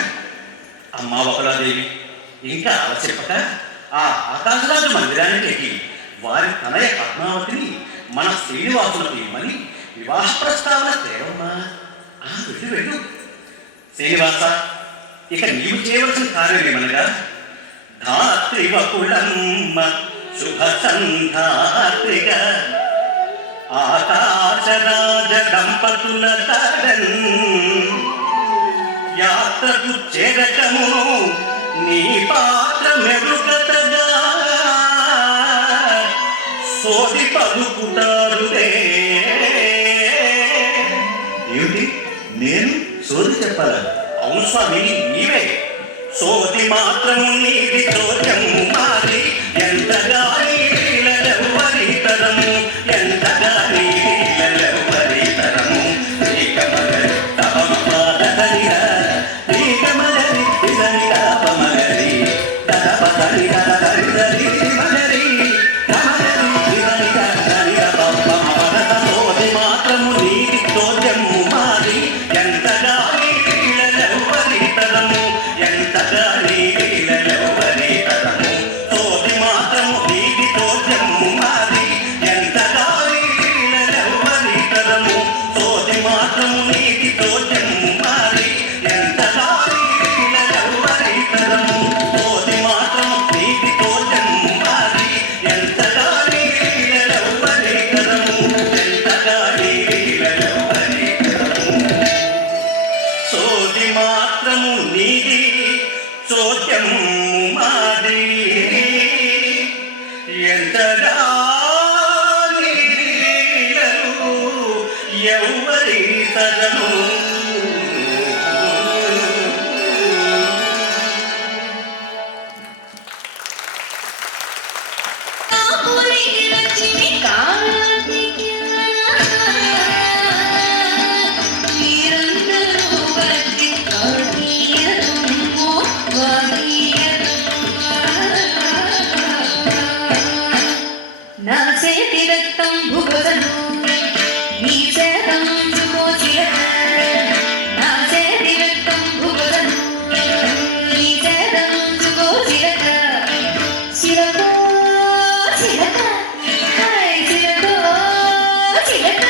అమ్మా బకులాదేవి ఇంకా ఆవశ్యకత ఆ ఆకాశరాజు మందిరానికి ఎక్కి వారి తనయ పద్మావతిని మన శ్రీనివాసులకు ఇమ్మని వివాహ ప్రస్తావన తేవమ్మా. వెళ్ళు వెళ్ళు. శ్రీనివాస, ఇక నీవు చేయవలసిన కార్యం ఏమనగా ధాత్రి వకుళమ్మ శుభ సంధాత్రిగా ఆకాశరాజ దంపతుల తడన్ యాత్రకు చేరకమును నీ పాత్ర మెరుగతగా సోది పలుకుతారులే. ఏమిటి, నేను సోది చెప్పాలా? అవును స్వామి, నీవే. సోది మాత్రము నీది చోద్యము మాది ఎంతగా నీలెవ్వరి తరము, ఎంతగా నీలెవ్వరి తరము. శ్రీకమగరి తపమపాదనిరా, శ్రీకమగరి ఇదనిరా. దని గ దని దని మగరి గమగరి దని గ దని గ పప్ప మగత సోది మాత్రము నీది చోద్యము మాది ఎంతగా నీలెవ్వరి తరము ఎంతగా నీలెవ్వరి తరము సోది మాత్రము నీది చోద్యము మాది ఎంతగా నీలెవ్వరి తరము సోది మాత్రము నీది చోద్యము మాది ఎంతగా నీలెవ్వరి తరము సోది మాత్రము నీది చోద్యము మాది ఎంతగా నీలెవ్వరి తరము ఎంతగా నీలెవ్వరి తరము సోది మాత్రము నీది చోద్యము మాది ఎంతగా నీలెవ్వరు ఎవ్వరి తరము కాపురి లక్ష్మి కార్తిక మీరందరూ వచ్చి కార్తీయము నా చేతి రక్తం భుగదను నీ చేతం చుకోచిలక నా చేతి రక్తం భుగదను నీ చేతం చుకోచిలక చిలక చిలక హాయ్ చిలక చిలక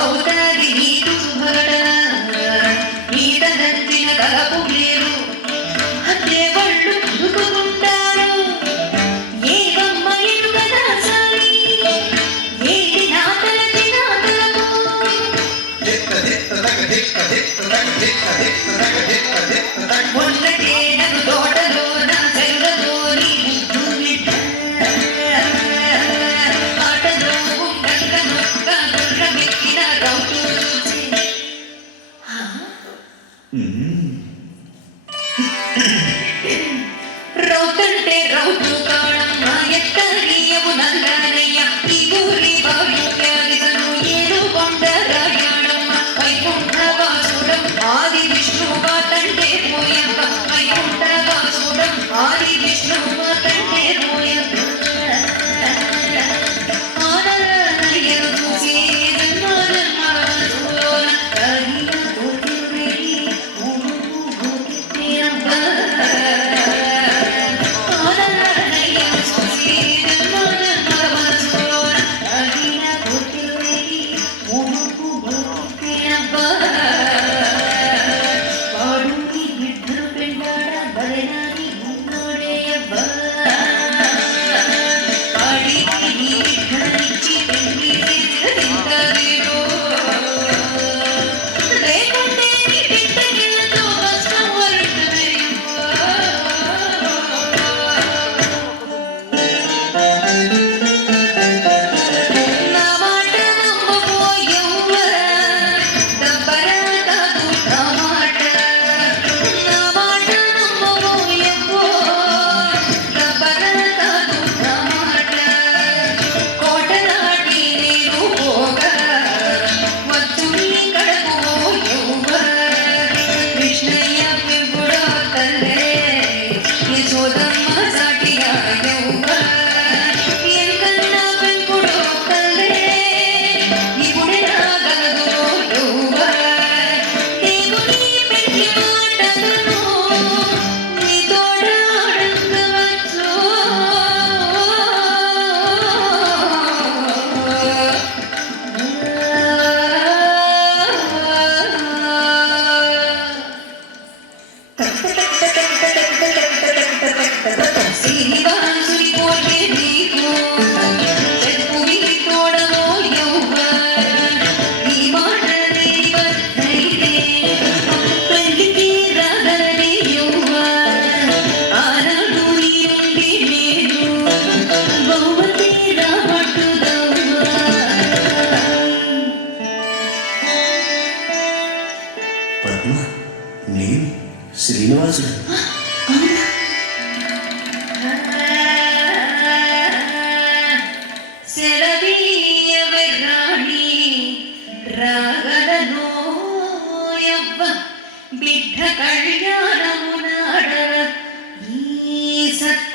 అవుతాది నీకు శుభగడ నీదంచిన తలపు లేరు అదే వాళ్ళు దుఃఖుకుంటారు ఏవమ్మ ఎరుగదా సారి ఏది నా తలచి నా తలపు మొన్నటే నన్ను తోటలో నా చెరువులో నీ ముద్దు బిడ్డ ఆటలో ఉండంగా నొక్క గుర్రమెక్కిన రౌతు చూసి రౌతంటే రౌతు కాణమ్మ ఎక్కడియము నందనయ్య ఈ ఊరి బాహ్యను ఏడు కొండ రాయణమ్మ వైకుంఠ వాసుడం ఆది విష్ణువా తండ్రి పోయమ్మ వైకుంఠ వాసుడం ఆది విష్ణువా తండ్రి పోయమ్మ ఆనరయ్యను చూసి జన్మజన్మలోన కలిగిన కోటివేడి ఊరుకు గోకితేరమ్మ ఆనరయ్యను చూసి జన్మజన్మలోన కలిగిన కోటివేడి ఊరుకు గోకితేరమ్మ వాడు నీ బిడ్డలు పెండాడ బలనాని ఉన్నోడేయవ్వ వాడికి నీ బిడ్డనిచ్చి పెళ్లి చేసిన తింటారేమో లేకుంటే నీ బిడ్డకిలతో కష్టం వరుటమేమో నా మాట నమ్మబోయవ్వ దబ్బరా కాదు నా మాట నమ్మబోయవ్వ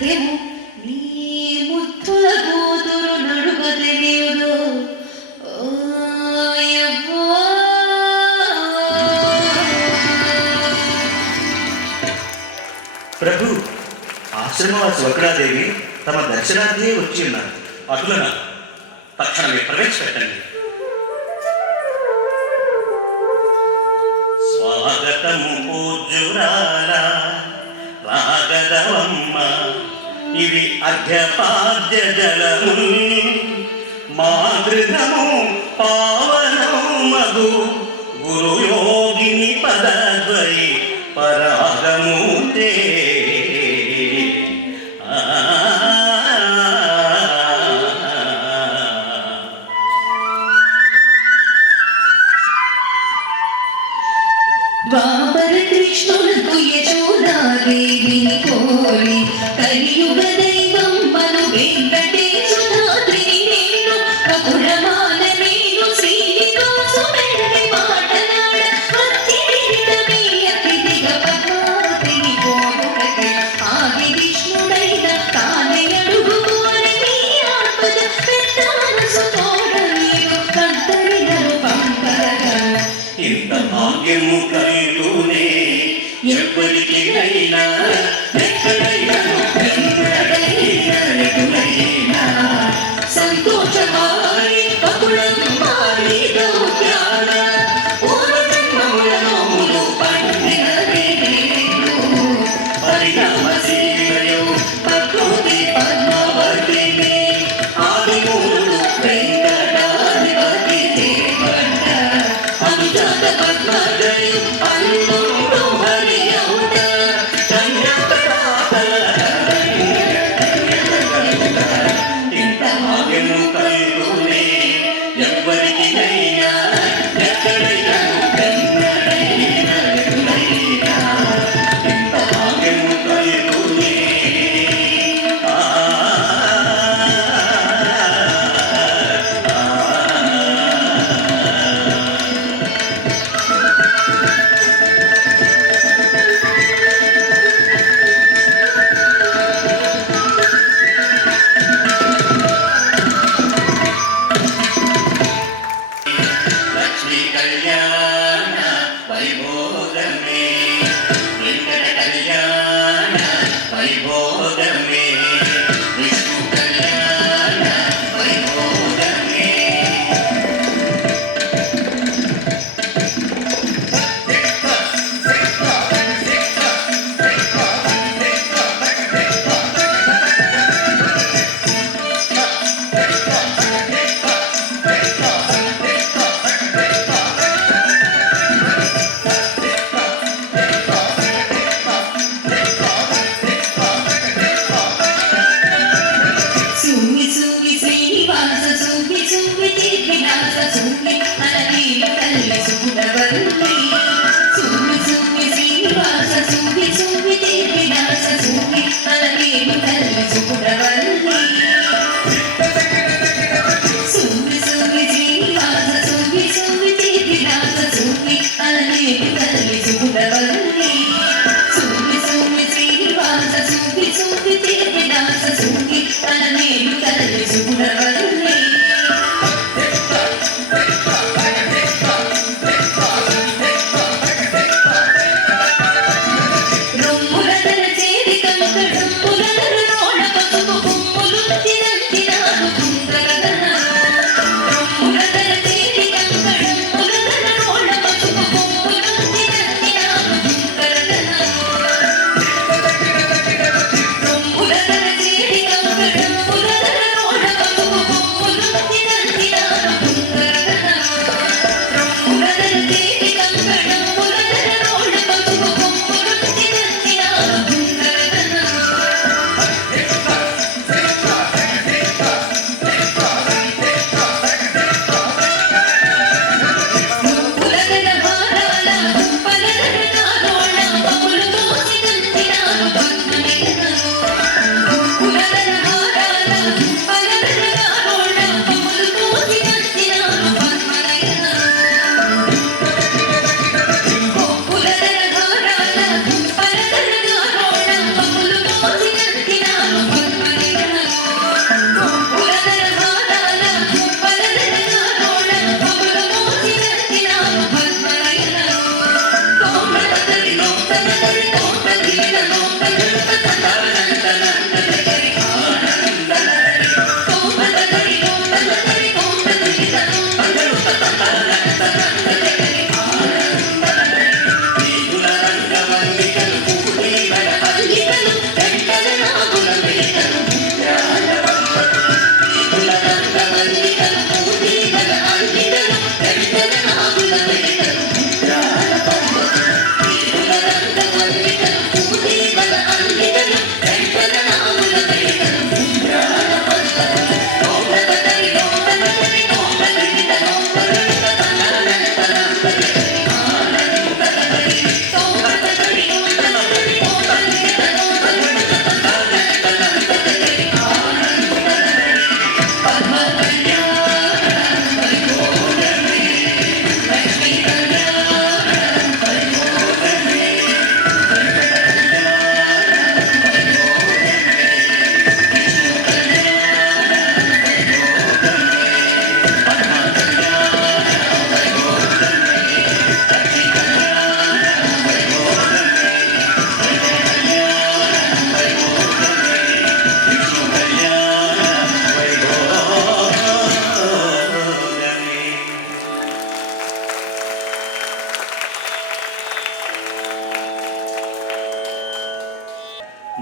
ಸತ್ಯವು ನೀ ಮುತ್ತುಲ ಕೂತುರು ನಡುಗ ತಿಳಿಯುವುದು ప్రభు ఆశ్రమవాసి వకుడాదేవి తమ దర్శనార్థే వచ్చి ఉన్నారు. అటులన తక్షణమే ప్రవేశపెట్టండి. స్వాగతము పూజ్యురాల రాగదవమ్మ, ఇవి అర్ఘ్యపాద్య జలము మాతృగము పావనము మగు గురుయోగిని పదద్వయి పరాగమూర్తే. ద్వాపర కృష్ణులకు యశోదాదేవిని కోరి కలియుగ దైవం మను వెంకటేశుధాత్రిని నేను అకులమాల నేను శ్రీనివాసు మెడని మాటలాడ అత్యధికమే అతిథిగ పద్మావతిని కోరుటకై ఆది విష్ణుడైన తానే అడుగు కోరి నీ ఆపద పెద్ద మనసు తోడ నీవు కద్దరినను పంపరగను. ఇంత భాగ్యము కలుగునే ఎవ్వరికైనా ఎక్కడైనా ఎటులైనా సంతోషమాయి పకుళమాయి గౌజ్ఞాన పూర్వజన్మములనోములు పండిన వేదిలు పరిణామశీలయౌ ప్రకృతి పద్మావతిని ఆదిమూలుడు వెంకటాధిపతి చేపట్ట అనుజాత పద్మజయు అల్లుడు హరి ఔట ఇంత భాగ్యము కలుగునే ఎవ్వరికైనా ఎక్కడైనా ఎన్నడైనా ఎటులైనా ఇంత భాగ్యము కలుగునే. లక్ష్మీ కళ్యాణ వైభోగమే వెంకట కళ్యాణ వైభోగమే విష్ణు కళ్యాణ వైభోగమే. సుమి సుమి శ్రీనివాస సుమి సుమి విలాస సుమి అననీలు తల్లి సుగుణవల్లి సుమి సుమి శ్రీనివాస సుమి సుమి విలాస సుమి అననీలు తల్లి సుగుణవల్లి సుమి సుమి శ్రీనివాస సుమి సుమి విలాస సుమి అననీలు తల్లి సుగుణవల్లి సుమి సుమి శ్రీనివాస సుమి సుమి విలాస సుమి అననీలు తల్లి సుగుణవల్లి రొమ్ములదర చేరి కంకణంబులదర నోడ పసుపు కొమ్ములు చిరంచినాడు కుందరదన. రొమ్ములదర చేరి కంకణంబులదర నోడ పసుపు కొమ్ములు చిరంచినాడు కుందరదన. రొమ్ములదర చేరి కంకణంబులదర నోడ పసుపు కొమ్ములు చిరంచినాడు కుందరదన. రొమ్ములదర చేరి కంకణంబులదర నోడ పసుపు కొమ్ములు చిరంచినాడు కుందరదన.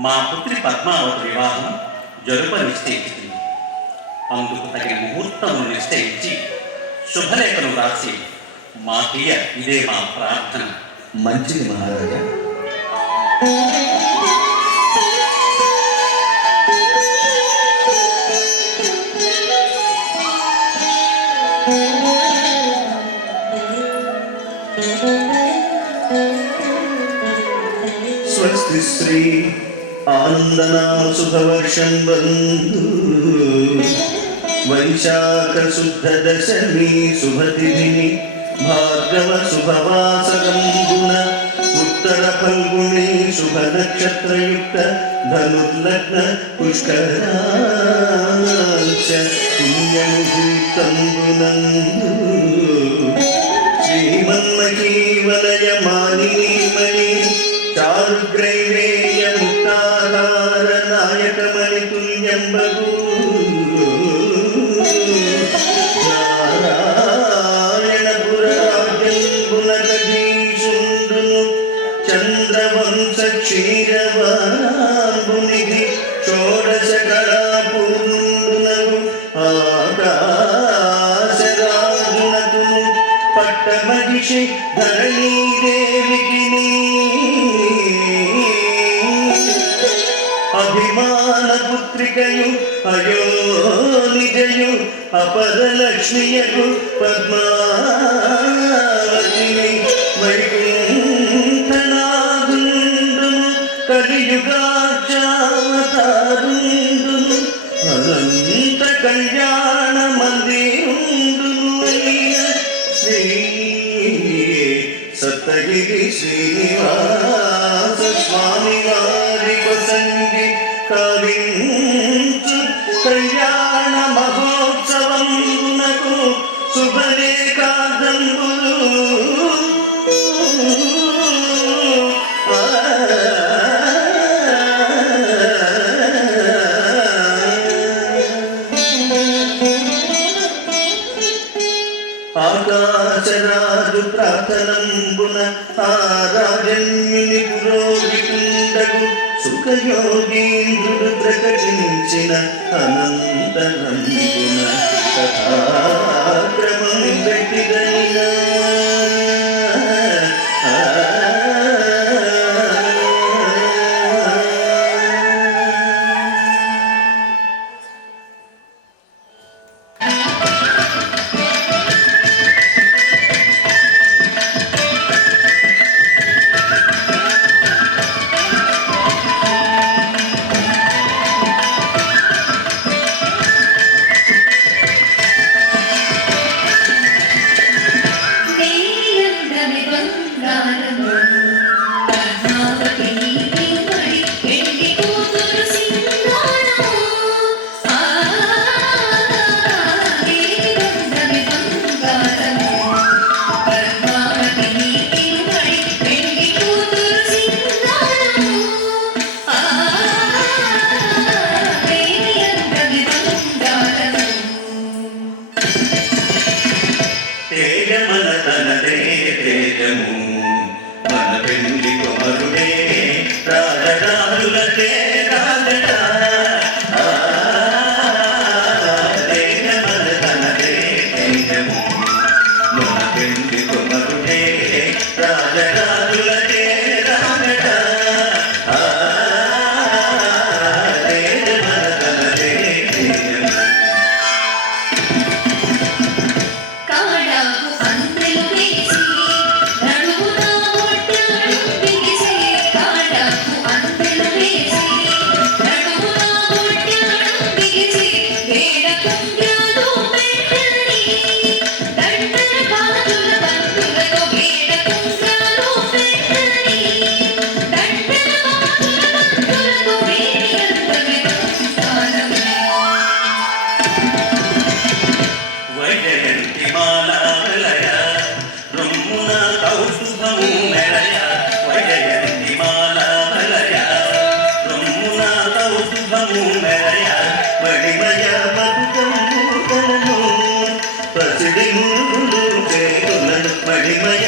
మా పుత్రి పద్మావతి వివాహం జరుప నిశ్చయించింది. అందుకు తగిన ముహూర్తమును నిశ్చయించి శుభలేఖను రాసి మాకీయ ఇదే మా ప్రార్థన. మంచిది మహారాజా. స్వస్తి శ్రీ ఆనందనామ శుభవర్షం బంధు వైశాఖ శుద్ధ దశమి శుభతిథిని భార్గవ శుభవాసరంగుణ ఉత్తర ఫల్గుణి శుభ నక్షత్రయుక్త ధనుర్లగ్న పుష్కరాంచ పుణ్యముహూర్తంబునందు శ్రీమన్మహీవలయ మానిమణి చారుగ్రైవేయ ముక్తాధార నాయకమణి తుల్యంబగు నారాయణపురాజంబునగధీశుండును చంద్రవంశ క్షీరవాంబునిధి షోడశ కళాపూర్ణుండునగు ఆకాశరాజునకును పట్టమహిషి ధరణీదేవికి అభిమాన పుత్రికయు అయోనిజయు అపరలక్ష్మియకు పద్మావతిని వైకుంఠనాథుండును కలియుగాచావతారుండును అనంత కళ్యాణ మందిరుండును అయిన శ్రీ సప్తగిరి శ్రీనివాస స్వామి వారి ప్రసంగి కవించు కళ్యాణ మహోత్సవమునకు శుభలేఖాదంబులు ఆకాశరాజు ప్రార్థనంబున ఆ రాజన్యుని పురోహితుండగు సుఖయోగీంద్రుడు ప్రకటించిన అనంతరంబున కథాక్రమం పెట్టిదైనా మడిమయ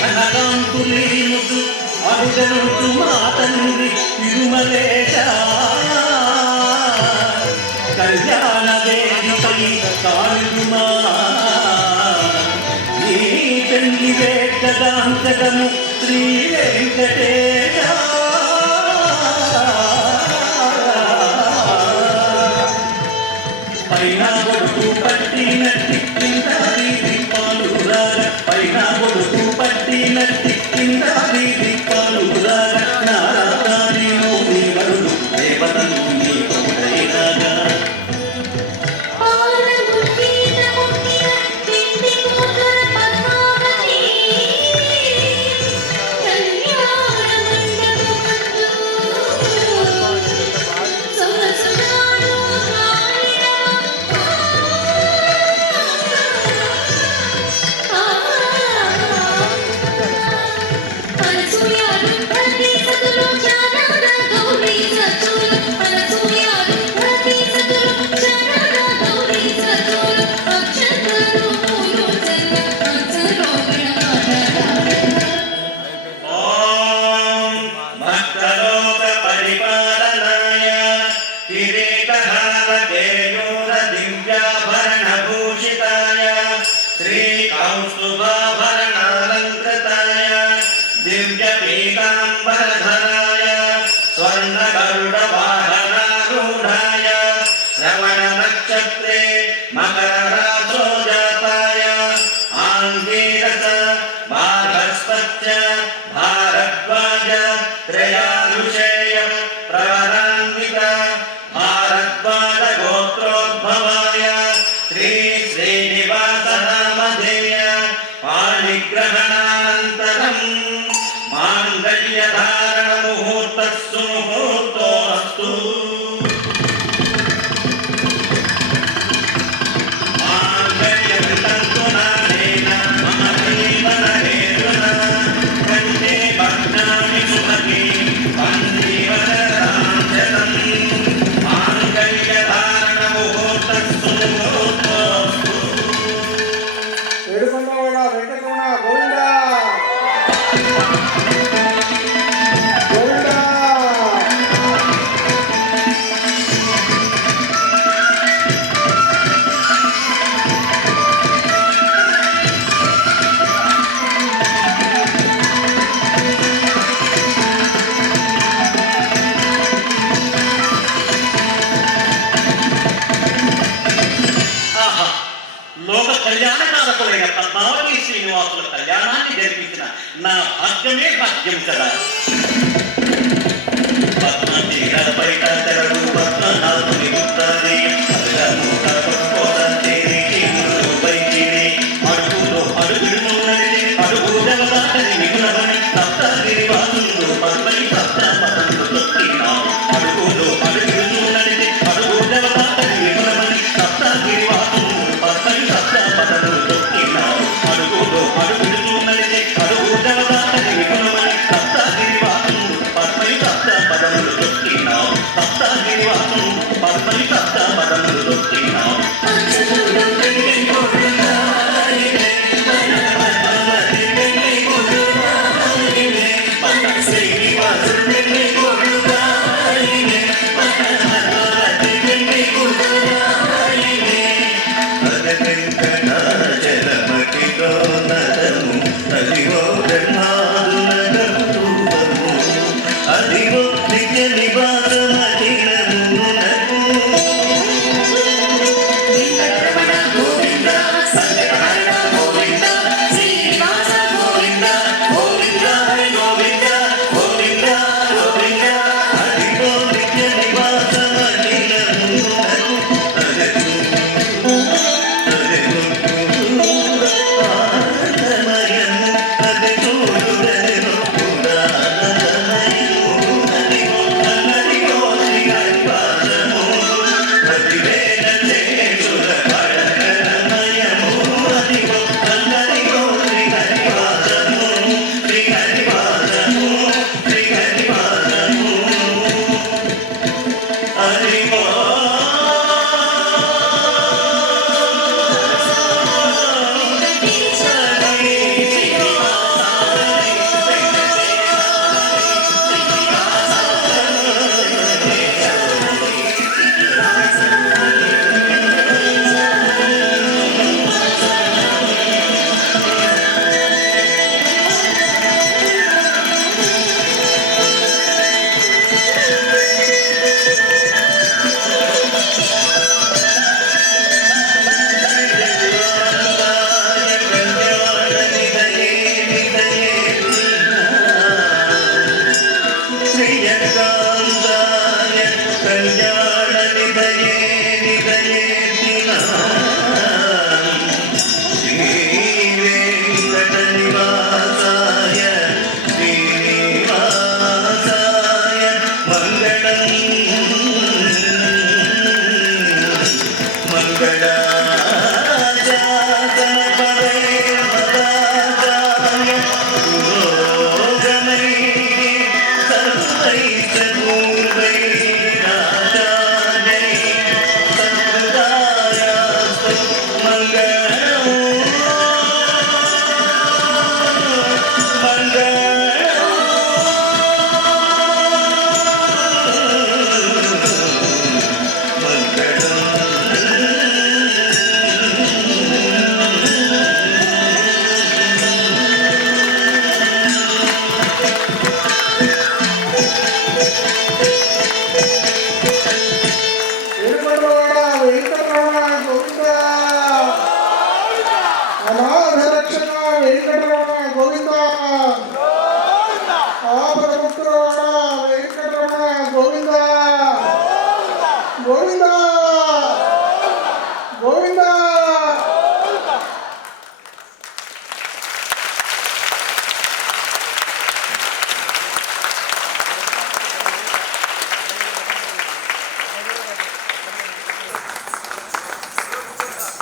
ఘనకాంతులీ ముద్దు అడుగంటు మా తండ్రి తిరుమలేశ కళ్యాణ వేదికై కాలుమా నీ పెళ్లి వేటగాంతకము శ్రీ వెంకటేశ పైన కొడుకు పట్టినట్టి కింద దీపాలు రాగా పైన కొడుకు పట్టినట్టి కింద దీపాలు రాగా నారాయణి మోని వరుడు దేవతలు నీ తోడైనాగా కళ్యాణకారకులైన పద్మావతి శ్రీనివాసుల కళ్యాణాన్ని జరిపించిన నా భాగ్యమే భాగ్యం కదా. పద్మతీరపైట తెరడు పద్మనాభుని ఉత్తరే అడుగులో అడుగుడున్నది అడుగు జగదాటని మిగులవని సప్తగిరి వాసులు పద్మని సప్త పదంలో తొక్కినారు. అడుగులో అడుగుడున్నది అడుగు జగదాటని మిగులవని సప్తగిరి వాసులు పద్మని సప్త పదంలో తొక్కినారు. అడుగులో అడుగుడున్నది అడుగు జగదాటని మిగులవని సప్తగిరి వాసులు వెంకటరమణ వెంకటరమణ గోవింద అనాథ రక్షణ Venkataramana Govinda ఆపదముక్తరమణ Venkataramana Govinda Govinda Govinda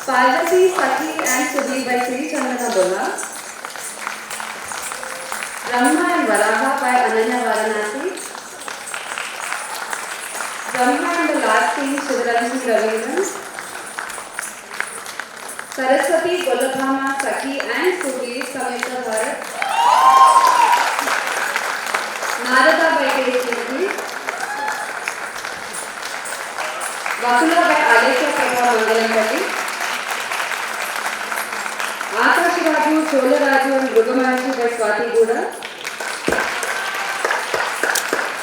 Parvati, Sati and Sudhi by Sri Chandana Bola. Brahma and Varaha by Ananya Varanasi. Brahma and the last king Shivaranji Ravindran. Saraswati, Golabhama, Sati and Sudhi Sameta Bharat. Narada by Kediki. Vakula by Alesha Prabha Mangalamati. Akashiraju, Cholaraju and Mrugamaharishi by Swati Gouda.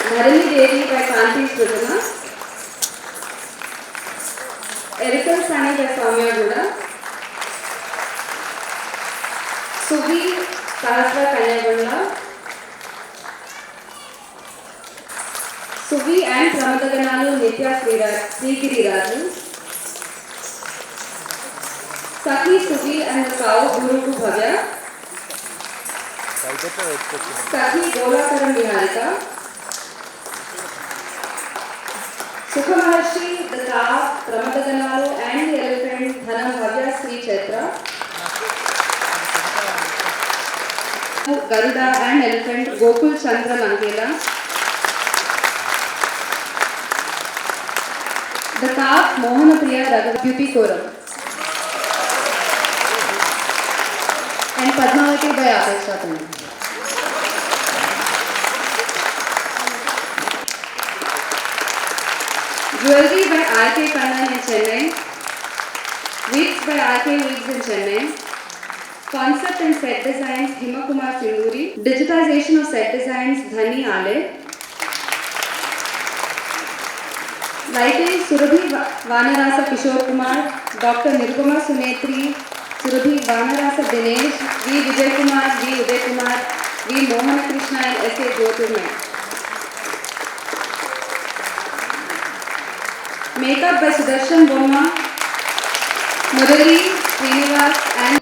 Narali Devi by Kanti Srujana. Erikal Sani by Soumya Gouda. Subi Sahasra Kanyagunda. Subi and Pramadaganalu Nitya Srigiri Raju. Saki, Subi and the cow Guru Bhavya. Saki Golakaram Viharika. Sukha Maharshi, the cow, Pramadaganalu and the elephant Dhanam Bhavya Sri Chaitra. Garuda and elephant Gokul Chandra Langela. The calf Mohanapriya Raghav Beauty Koram. And Padmavati by Apeksha Panda. Jewelry by R.K. Kannan in Chennai. Wigs by R.K. Wigs in Chennai. Concept and set designs Himakumar Sinduri. Digitization of set designs Dhani Ale. Lighting Surabhi Vanarasa Kishore Kumar, Dr. Nirupama Sunetri, Surabhi Vanarasa Dinesh, V. Vijay Kumar, V. Uday Kumar, V. Mohan Krishna and S. A. Jyotirmay. Makeup by Sudarshan Bomma, Murali, Srinivas and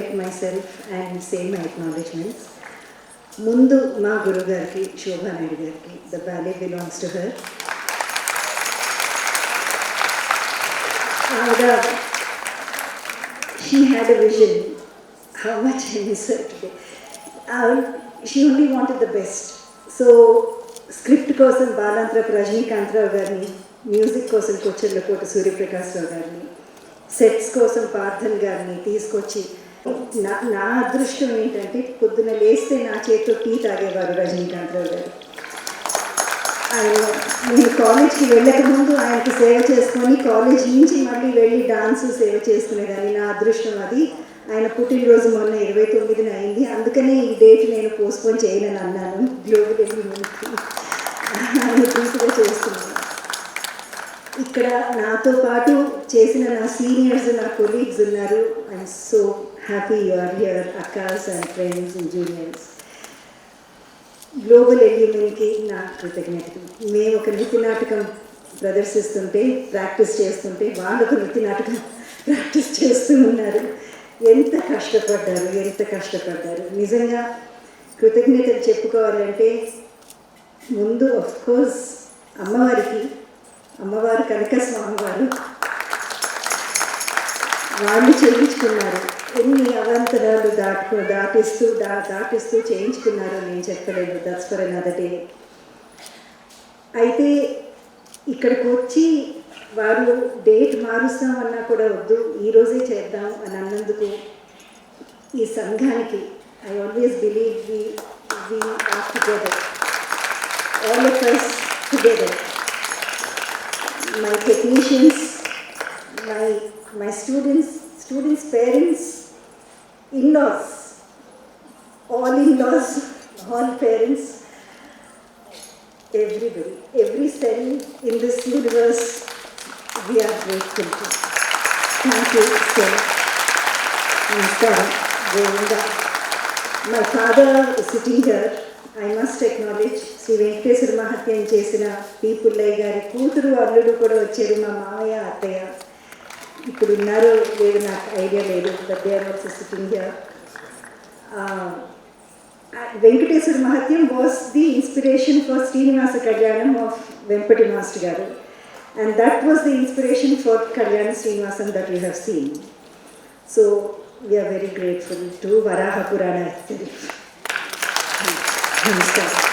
collect myself and say my acknowledgements. Mundu ma Guru Garki, Shobha Naidu Garki, the ballet belongs to her. She had a vision. How much I miss her today. She only wanted the best. So, script కోసం బాలాంతరపు రజనీకాంతరావు గారిని, మ్యూజిక్ కోసం కొచ్చెర్లకోట సూర్యప్రకాశ్రావు గారిని, సెట్స్ కోసం పార్థన్ గారిని తీసుకొచ్చి నా అదృష్టం ఏంటంటే పొద్దున లేస్తే నా చేతితో టీ తాగేవారు రజనీకాంతరావు గారు. నేను కాలేజ్కి వెళ్ళకముందు ఆయనకి సేవ చేసుకొని కాలేజ్ నుంచి మళ్ళీ వెళ్ళి డాన్స్ సేవ చేసుకునేదాన్ని. నా అదృష్టం అది. ఆయన పుట్టినరోజు మొన్న 29న అయింది. అందుకనే ఈ డేట్ నేను పోస్ట్పోన్ చేయనని అన్నాను. గ్లోబల్ ఎలిమెంట్కి ఆయన పూర్తిగా చేస్తున్నాను. ఇక్కడ నాతో పాటు చేసిన నా సీనియర్స్, నా కొలీగ్స్ ఉన్నారు. I'm so happy you are here, అక్కాస్ and friends and juniors. Global ఎలిమెంట్కి నా కృతజ్ఞతలు. మేము ఒక నృత్య నాటకం ప్రదర్శిస్తుంటే, ప్రాక్టీస్ చేస్తుంటే వాళ్ళు ఒక నృత్య నాటకం ప్రాక్టీస్ చేస్తూ ఉన్నారు. ఎంత కష్టపడ్డారు. నిజంగా కృతజ్ఞతలు చెప్పుకోవాలంటే ముందు ఆఫ్కోర్స్ అమ్మవారు కనకస్వామి వారు వాళ్ళు చేయించుకున్నారు. ఎన్ని అవాంతరాలు దాటిస్తూ చేయించుకున్నారో నేను చెప్పలేదు. That's for another day. అయితే ఇక్కడికి వచ్చి వారు డేట్ మారుస్తామన్నా కూడా వద్దు, ఈరోజే చేద్దాం అని అన్నందుకు ఈ సంఘానికి I always believe we are together, all of us together. My technicians, my students parents, in-laws, all parents, everybody, every cell in this universe, we are grateful to. Thank you, sir. Namaskaram, Govinda. My father is sitting here. I must acknowledge Sri Venkateswara Mahatyam chesina P. Pullai gari కూతురు అల్లుడు కూడా వచ్చారు. మా మామయ్య, అత్తయ్య ఇప్పుడు ఉన్నారో లేదు నాకు ఐడియా లేదు, but they are also sitting here. Venkateswara Mahatyam was the inspiration for Srinivasa Kalyanam of Vempati master garu, and that was the inspiration for Kalyana Srinivasam that you have seen. So we're very grateful to Varaha Purana. నమస్కారం.